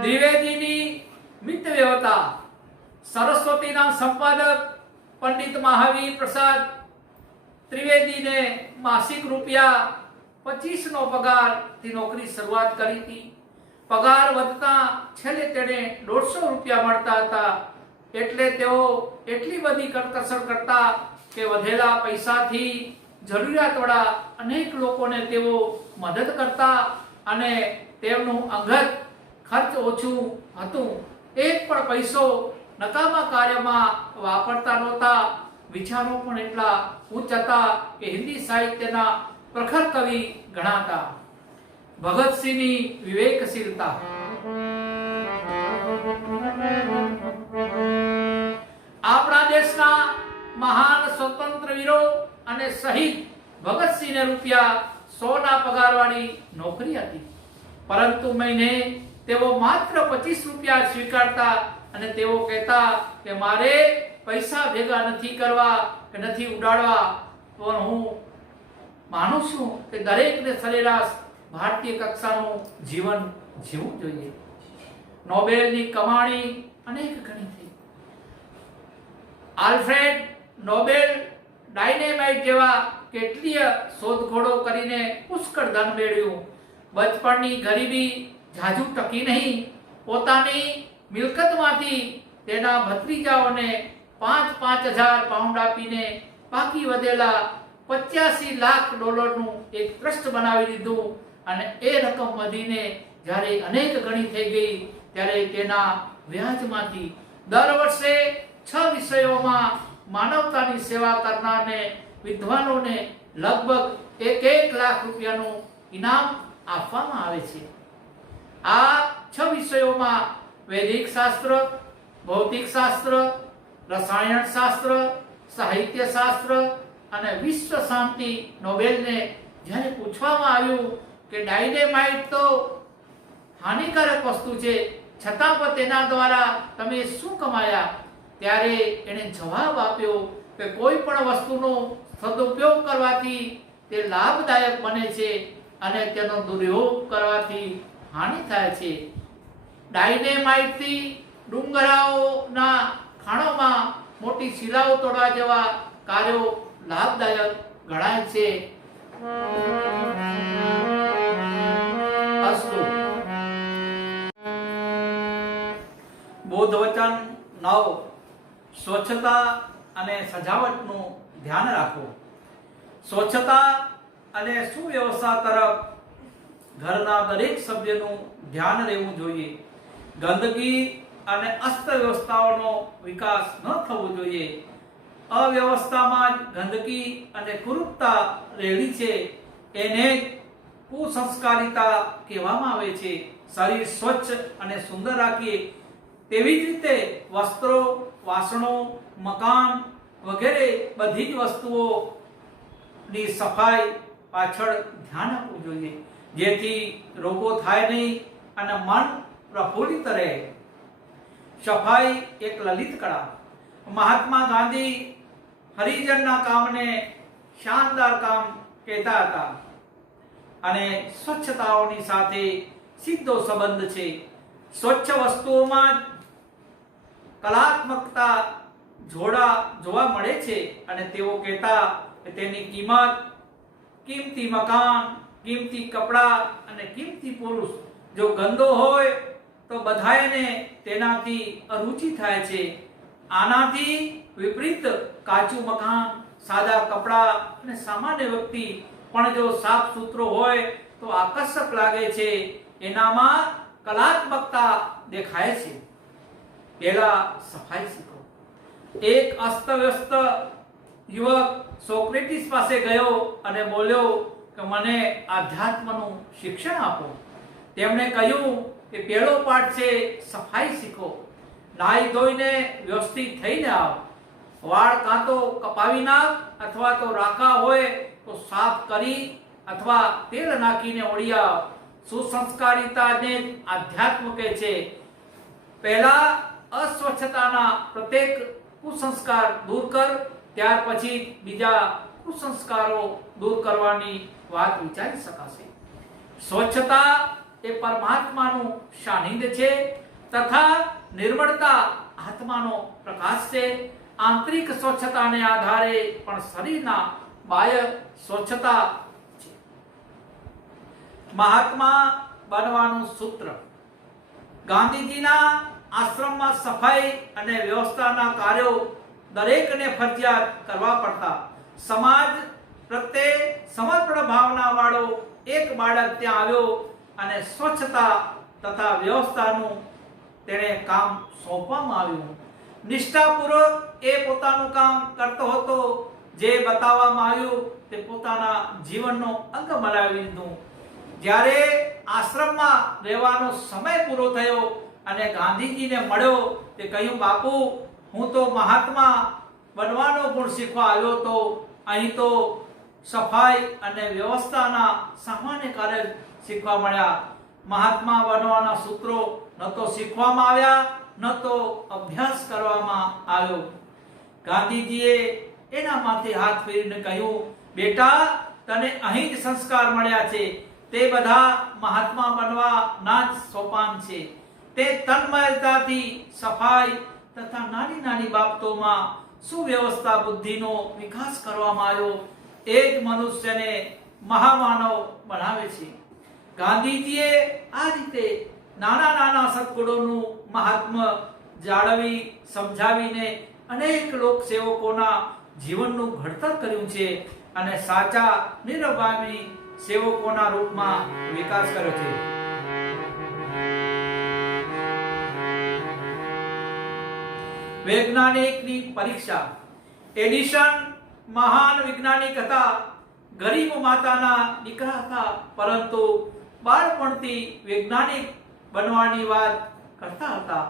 દ્વિવેદીની મિતવ્યવતા. સરસ્વતીના સંપાદક પંડિત મહાવીર પ્રસાદ ત્રિવેદીને માસિક ₹25 નો પગારથી નોકરી શરૂઆત કરી હતી. પગાર વધતા છેલ્લે તેને ₹150 મળતા હતા. એટલે તેઓ એટલી બધી કરકસર કરતા કે વધેલા પૈસાથી જરૂરિયાતવાળા અનેક લોકોને તેઓ મદદ કરતા અને તેમનું અંગત ખર્ચ ઓછું હતું. એક પણ પૈસો નકામા કાર્યમાં વાપરતા નહોતા. વિચારો પણ એટલા ઉચ્ચ હતા કે હિન્દી સાહિત્યના પ્રખર કવિ ગણાતા. ભગતસિંહની વિવેકશીલતા. આપણા દેશના મહાન સ્વતંત્ર વીરો અને શહીદ ભગતસિંહને ₹100 ના પગારવાળી નોકરી હતી. પરંતુ મહિને તેઓ માત્ર 25 રૂપિયા સ્વીકારતા અને તેઓ કહેતા કે મારે પૈસા ભેગા નથી કરવા કે નથી ઉડાડવા, પણ હું માનું છું કે દરેકને સરેરાશ ભારતીય કક્ષાનું જીવન જીવવું જોઈએ. નોબેલની કમાણી અનેક ગણી થઈ. આલ્ફ્રેડ નોબેલ ડાયનેમાઇટ જેવા કેટલીય શોધખોળો કરીને પુષ્કળ ધન મેળવ્યું. બચપણની ગરીબી જાજુ ટકી નહીં. પોતાની મિલકતમાંથી તેના ભત્રીજાઓને 5,000 પાઉન્ડ આપીને બાકી વધેલા $85 લાખ એક ટ્રસ્ટ બનાવી દીધું અને એ રકમ વધીને જ્યારે અનેક ગણી થઈ ગઈ ત્યારે તેના વ્યાજમાંથી દર વર્ષે 6 વિષયોમાં માનવતાની સેવા કરનારને વિદ્વાનોને લગભગ 1 લાખ રૂપિયાનું ઇનામ આપવામાં આવે છે. આ 6 વિષયોમાં વૈદિક શાસ્ત્ર, ભૌતિક શાસ્ત્ર, રસાયણ શાસ્ત્ર, સાહિત્ય શાસ્ત્ર અને વિશ્વ શાંતિ. નોબેલને જ્યારે પૂછવામાં આવ્યું કે ડાયનેમાઇટ તો હાનિકારક વસ્તુ છે, છતાં પણ તેના દ્વારા તમે શું કમાયા, ત્યારે એણે જવાબ આપ્યો કે કોઈ પણ વસ્તુનો સદુપયોગ કરવાથી તે લાભદાયક બને છે અને તેનો દુરુપયોગ કરવાથી હાનિ થાય છે. ડાયનેમાઇટથી ડુંગરાઓના ખાણોમાં મોટી શિલાઓ તોડવા જેવા કાર્યો લાભદાયક ગણાય છે. અસ્તુ. બૌદ્ધ વચન 9. સ્વચ્છતા અને સજાવટનું ધ્યાન રાખો. સ્વચ્છતા અને સુવ્યવસ્થા તરફ ઘરના દરેક સભ્યનું ધ્યાન રહેવું જોઈએ. ગંદકી અને અસ્તવ્યવસ્થાઓનો વિકાસ ન થવો જોઈએ. અવ્યવસ્થામાં જ ગંદકી અને કુરૂપતા રહેલી છે. એને કુસંસ્કારિતા કહેવામાં આવે છે. શરીર સ્વચ્છ અને સુંદર રાખીએ તેવી જ રીતે વસ્ત્રો, વાસણો, મકાન વગેરે બધી જ વસ્તુઓની સફાઈ પાછળ ધ્યાન આપવું જોઈએ, જેથી રોગો થાય નહીં અને મન પ્રફુલ્લિત રહે. સફાઈ એક લલિત કળા. મહાત્મા ગાંધી હરિજનના કામને શાનદાર કામ કહેતા હતા અને સ્વચ્છતાઓની સાથે સીધો સંબંધ છે. સ્વચ્છ વસ્તુઓમાં કલાત્મકતા જોવા મળે છે અને તેઓ કહેતા કે તેની કિંમત, કિંમતી મકાન, કિંમતી કપડાં અને કિંમતી પુરુષ જો ગંદો હોય તો બધાને તેનાથી અરુચિ થાય છે. આનાથી વિપરીત કાચું મકાન, સાદા કપડાં અને સામાન્ય વ્યક્તિ પણ જો સાફ સુથરો હોય તો આકર્ષક લાગે છે, એનામાં કલાત્મકતા દેખાય છે. પહેલા સફાઈ શીખો. એક અસ્તવ્યસ્ત યુવક સોક્રેટિસ પાસે ગયો અને બોલ્યો કે મને આધ્યાત્મનું શિક્ષણ આપો. તેમણે કહ્યું કે પહેલો પાઠ છે સફાઈ શીખો. નાહી ધોઈને વ્યવસ્થિત થઈને આવ. વાળ કાં તો કપાવી નાખ અથવા તો રાખા હોય તો સાફ કરી અથવા તેલ નાખીને ઓળી આવ. સુસંસ્કારિતાને આધ્યાત્મ કહે છે. પહેલા અસ્વચ્છતાના પ્રત્યેક કુસંસ્કાર દૂર કર, ત્યાર પછી બીજા કુસંસ્કારો દૂર કરવાની વાત વિચારી શકાશે. સ્વચ્છતા એ પરમાત્માનું સાનિધ્ય છે તથા નિર્મળતા આત્માનો પ્રકાશ છે. આંતરિક સ્વચ્છતાને આધારે પણ શરીરના બાહ્ય સ્વચ્છતા છે. મહાત્મા બનવાનું સૂત્ર. ગાંધીજીના આશ્રમમાં સફાઈ અને વ્યવસ્થાના કાર્યો દરેકને ફરજિયાત કરવા પડતા. સમાજ પ્રત્યે સમર્પણ ભાવના વાળો એક બાળક ત્યાં આવ્યો અને સ્વચ્છતા તથા વ્યવસ્થાનું તેને કામ સોંપવામાં આવ્યું. નિષ્ઠાપૂર્વક એ પોતાનું કામ કરતો હતો. જે બતાવવામાં આવ્યું તે પોતાના જીવનનો અંગ બનાવી દીધું. જ્યારે આશ્રમમાં રહેવાનો સમય પૂરો થયો અને ગાંધીજીને મળ્યો તે કહ્યું, બાપુ હું તો મહાત્મા બનવાનો ગુણ શીખવા આવ્યો તો અહીં તો સફાઈ અને વ્યવસ્થાના સામાન્ય કાર્ય શીખવા મળ્યા. મહાત્મા બનવાના સૂત્રો ન તો શીખવામાં આવ્યા, ન તો અભ્યાસ કરવામાં આવ્યો. ગાંધીજીએ એના માથે હાથ ફેરીને કહ્યું, બેટા, તને અહીં જ સંસ્કાર મળ્યા છે, તે બધા મહાત્મા બનવાના જ સોપાન છે. તે તન્મયતાથી સફાઈ તથા નાની નાની બાબતોમાં સુવ્યવસ્થા બુદ્ધિનો વિકાસ કરવામાં આવ્યો, એ જ મનુષ્યને મહામાનવ બનાવે છે. ગાંધીજીએ આ રીતે નાના નાના સદગુણોનું મહાત્મ્ય જાળવી સમજાવીને અનેક લોકસેવકોના જીવનનું ઘડતર કર્યું છે અને સાચા નિરભાવી સેવકોના રૂપમાં વિકાસ કર્યો છે. વૈજ્ઞાનિકની પરીક્ષા. એડિશન મહાન વૈજ્ઞાનિક હતા, ગરીબ માતાના દીકરા હતા, પરંતુ બાળપણથી વૈજ્ઞાનિક બનવાની વાત કરતા હતા.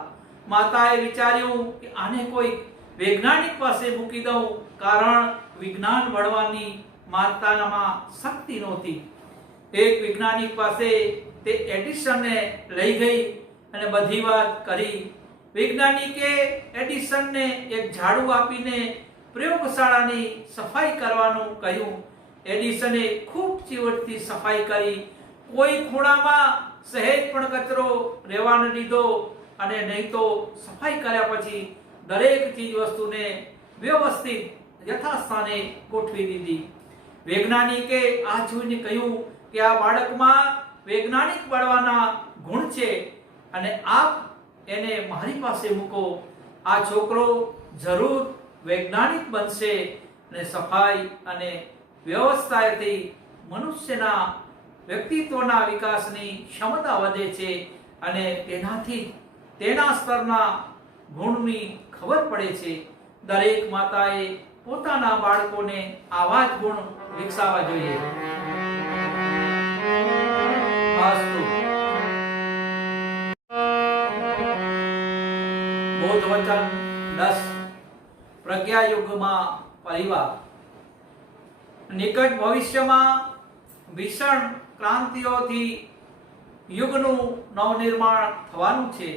માતાએ વિચાર્યું કે આને કોઈ વૈજ્ઞાનિક પાસે મૂકી દઉં, કારણ વિજ્ઞાન ભણવાની માતાનામાં શક્તિ નહોતી. એક વૈજ્ઞાનિક પાસે તે એડિશનને લઈ ગઈ અને બધી વાત કરી. વૈજ્ઞાનિકે એડિશનને એક ઝાડુ આપીને પ્રયોગશાળાની સફાઈ કરવાનું કહ્યું. એડિશને ખૂબ ચીવટથી સફાઈ કરી. કોઈ ખૂણામાં સહેજ પણ કચરો રહેવા ન દીધો અને નહીં તો સફાઈ કર્યા પછી દરેક ચીજ વસ્તુને વ્યવસ્થિત યથાસ્થાને ગોઠવી દીધી. વૈજ્ઞાનિકે આ જોઈને કહ્યું કે આ બાળકમાં વૈજ્ઞાનિક બનવાના ગુણ છે અને આપ એને મારી પાસે મૂકો. આ છોકરો જરૂર વૈજ્ઞાનિક બનશે અને સફાઈ અને વ્યવસ્થાથી મનુષ્યના વ્યક્તિત્વના વિકાસની ક્ષમતા વધે છે અને તેનાથી તેના સ્તરના ગુણની ખબર પડે છે. દરેક માતાએ પોતાના બાળકોને આવા જ ગુણ વિકસાવવા જોઈએ. બોધ વચન 10. પ્રજ્ઞા યુગમાં પરિવાર. નિકટ ભવિષ્યમાં ભીષણ ક્રાંતિઓથી યુગનું નવનિર્માણ થવાનું છે,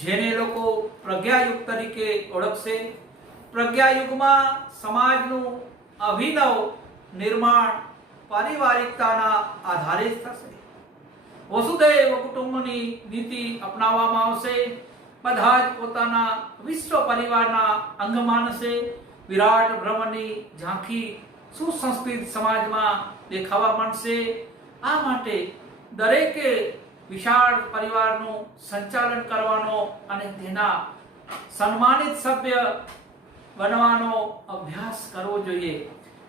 જેને લોકો પ્રજ્ઞાયુગ તરીકે ઓળખશે. પ્રજ્ઞાયુગમાં સમાજનું અભિનવ નિર્માણ પારિવારિકતાના આધારે થશે. વસુધૈવ કુટુંબની નીતિ અપનાવવામાં આવશે. બધા જ પોતાના વિશ્વ પરિવારના અંગ માનશે. વિરાટ બ્રહ્મની ઝાંખી સુસંસ્કૃત સમાજમાં દેખાવા માંડશે. આ માટે દરેકે વિશાળ પરિવારનું સંચાલન કરવાનો અને તેના સન્માનિત સભ્ય બનવાનો અભ્યાસ કરવો જોઈએ.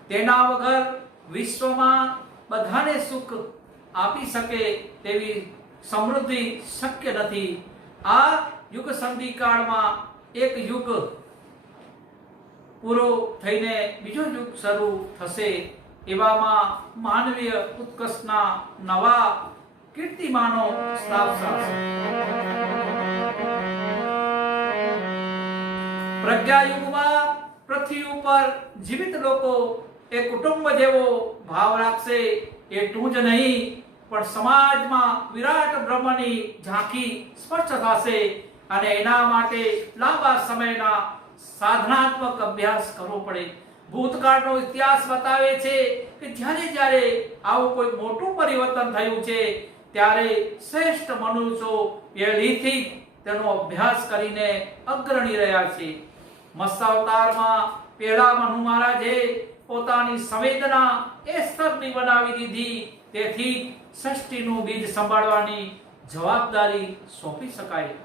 તેના વગર વિશ્વમાં બધાને સુખ આપી શકે તેવી સમૃદ્ધિ શક્ય નથી. આ યુગ સંધિ કાળમાં એક યુગ પૂરો થઈને બીજો યુગ શરૂ થશે. એવામાં માનવીય ઉત્કર્ષના નવા કીર્તિમાનો સ્થાપશે. પ્રજ્ઞાયુગમાં પૃથ્વી ઉપર જીવિત લોકો એ કુટુંબ જેવો ભાવ રાખશે. એટલું જ નહીં, પણ સમાજમાં વિરાટ બ્રહ્મની ઝાંખી સ્પષ્ટ થશે અને એના માટે લાંબા સમયના સાધનાત્મક અભ્યાસ કરવો પડે. ભૂતકાળનો ઇતિહાસ બતાવે છે કે જ્યારે જ્યારે આવું કોઈ મોટું પરિવર્તન થયું છે ત્યારે શ્રેષ્ઠ મનુષ્યો પહેલીથી તેનો અભ્યાસ કરીને અગ્રણી રહ્યા છે. મત્સ્યાવતારમાં પહેલા મનુ મહારાજે પોતાની સંવેદના એ સ્તરની બનાવી દીધી, તેથી સૃષ્ટિનું બીજ સંભાળવાની જવાબદારી સોંપી શકાય.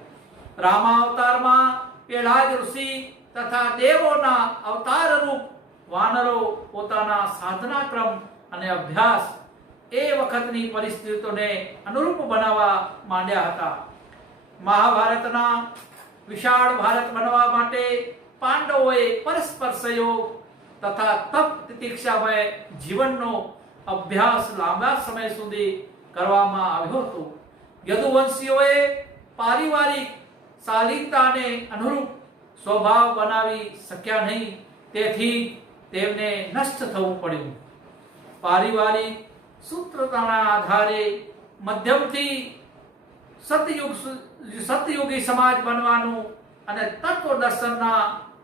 રામાવતારમાં પહેલા જ ઋષિ તથા દેવોના અવતાર રૂપ વાનરો પોતાના સાધનાક્રમ અને અભ્યાસ એ વખતની પરિસ્થિતિઓને અનુરૂપ બનાવવા માંડ્યા હતા. મહાભારતના વિશાળ ભારત બનવા માટે પાંડવોએ પરસ્પર સહયોગ તથા તપ તિતિક્ષામય જીવનનો અભ્યાસ લાંબા સમય સુધી કરવામાં આવ્યો હતો. યદુવંશીઓએ પારિવારિક શાલીનતાને અનુરૂપ સ્વભાવ બનાવી શક્યા નહીં, તેથી તેમને નષ્ટ થવું પડ્યું. પારિવારિક સૂત્રતાના આધારે મધ્યમથી સતયુગી સમાજ બનવાનું અને તત્વ દર્શનના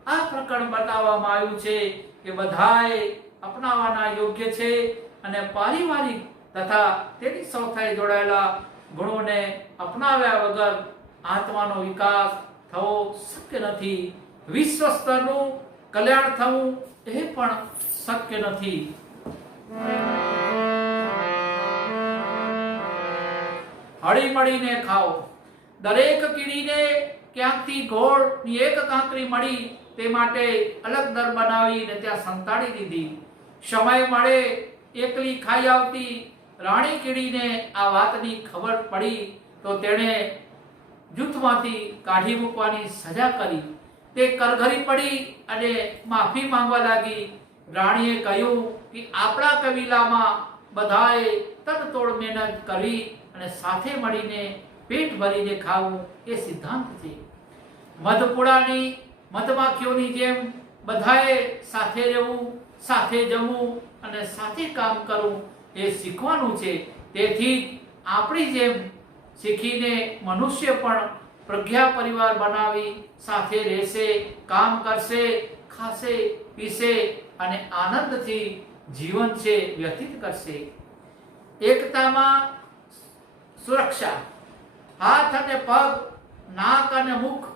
આ પ્રકરણ બતાવવામાં આવ્યું છે કે બધાએ અપનાવવાના યોગ્ય છે અને પારિવારિક તથા તેની સાથે જોડાયેલા ગુણોને અપનાવ્યા વગર આત્માનો વિકાસ થવો શક્ય નથી. વિશ્વ સ્તરનું કલ્યાણ થવું એ પણ શક્ય નથી. હળીમળીને ખાઓ. દરેક કીડીને ક્યાંકથી ગોળની એક કાંકરી મળી તે માટે અલગ દર બનાવીને ત્યાં સંતાડી દીધી. સમય મળે એકલી ખાઈ આવતી રાણી કીડીને આ વાતની ખબર પડી તો તેણે જૂથમાંથી કાઢી મૂકવાની સજા કરી. તે કરઘરી પડી અને માફી માંગવા લાગી. રાણીએ કહ્યું કે આપણા કબીલામાં બધાએ તનતોડ મહેનત કરી અને સાથે મળીને પેટ ભરીને ખાવું એ સિદ્ધાંત છે. મધપુડાની મધમાખીઓની જેમ બધાએ સાથે રહેવું, સાથે જમવું અને સાથે કામ કરવું એ શીખવાનું છે. તેથી આપણી જેમ શીખીને મનુષ્ય પણ પ્રજ્ઞા પરિવાર બનાવી સાથે રહેશે, કામ કરશે, ખાશે, પીશે અને આનંદથી જીવન છે વ્યતીત કરશે. એકતામાં સુરક્ષા. હાથ અને પગ, નાક અને મુખ,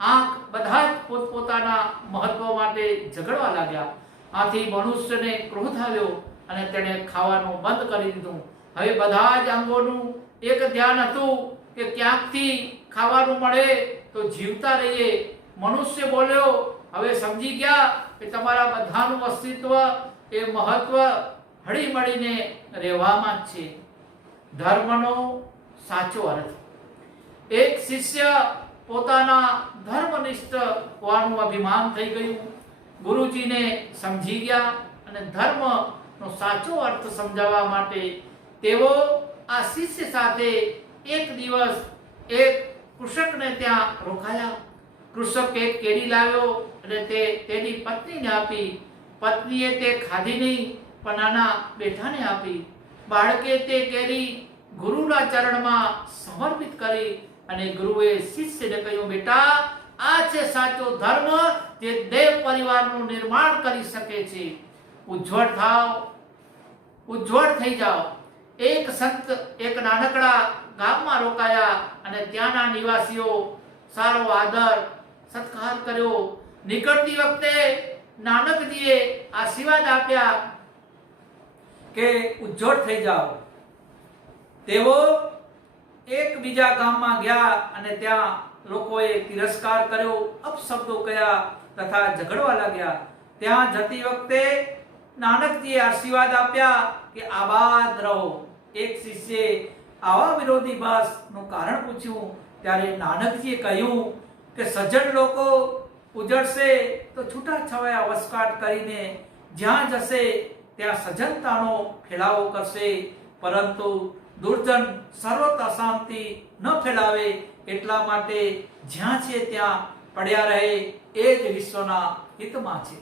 આંખ બધા જ પોતપોતાના મહત્વ માટે ઝઘડવા લાગ્યા. આથી મનુષ્યને ક્રોધ આવ્યો અને તેણે ખાવાનું બંધ કરી દીધું. હવે બધા જ અંગોનું એક ધ્યાન હતું કે ક્યાંકથી ખાવાનું મળે તો જીવતા રહીએ. મનુષ્ય બોલ્યો, હવે સમજી ગયા કે તમારા બધાનું અસ્તિત્વ એ મહત્વ હળીમળીને રહેવામાં જ છે. ધર્મનો સાચો અર્થ. એક શિષ્ય પોતાના ધર્મનિષ્ઠ હોવાનું અભિમાન થઈ ગયું. ગુરુજીને સમજી ગયા અને ધર્મનો સાચો અર્થ સમજાવવા માટે તેઓ આ શિષ્ય સાથે એક દિવસ એક કૃષકને ત્યાં રોકાયા. કૃષક એક કેરી લાવ્યો અને તેની પત્નીને આપી. પત્નીએ તે ખાધી નહીં પણ નાના બેઠાને આપી. બાળકે તે કેરી ગુરુના ચરણમાં સમર્પિત કરી અને ગુરુએ શિષ્યને કહ્યું, બેટા, આ છે સાચો ધર્મ જે દેવ પરિવારનું નિર્માણ કરી શકે છે. ઉજ્જવળ થાવ, ઉજ્જવળ થઈ જાઓ. એક સંત એક નાનકડા ગામમાં રોકાયા અને ત્યાંના નિવાસીઓ સારો આદર સત્કાર કર્યો. નીકળતી વખતે નાનકજીએ આશીર્વાદ આપ્યા કે ઉજ્જવળ થઈ જાઓ. તેઓ એક બીજા ગામમાં ગયા અને ત્યાં લોકોએ તિરસ્કાર કર્યો, અપશબ્દો કહ્યા તથા ઝઘડવા લાગ્યા. ત્યાં જતી વખતે નાનકજીએ આશીર્વાદ આપ્યા કે આબાદ રહો. એક શિષ્યએ આવા વિરોધીભાસનું કારણ પૂછ્યું ત્યારે નાનકજીએ કહ્યું કે સજ્જન લોકો ઉજળશે તો છૂટાછવાયા વસકાટ કરીને જ્યાં જશે ત્યાં સજ્જનતાનો ફેલાવો કરશે, પરંતુ દુર્જન સર્વત્ર અશાંતિ ન ફેલાવે એટલા માટે જ્યાં છે ત્યાં પડ્યા રહે એ જ વિશ્વના હિતમાં છે.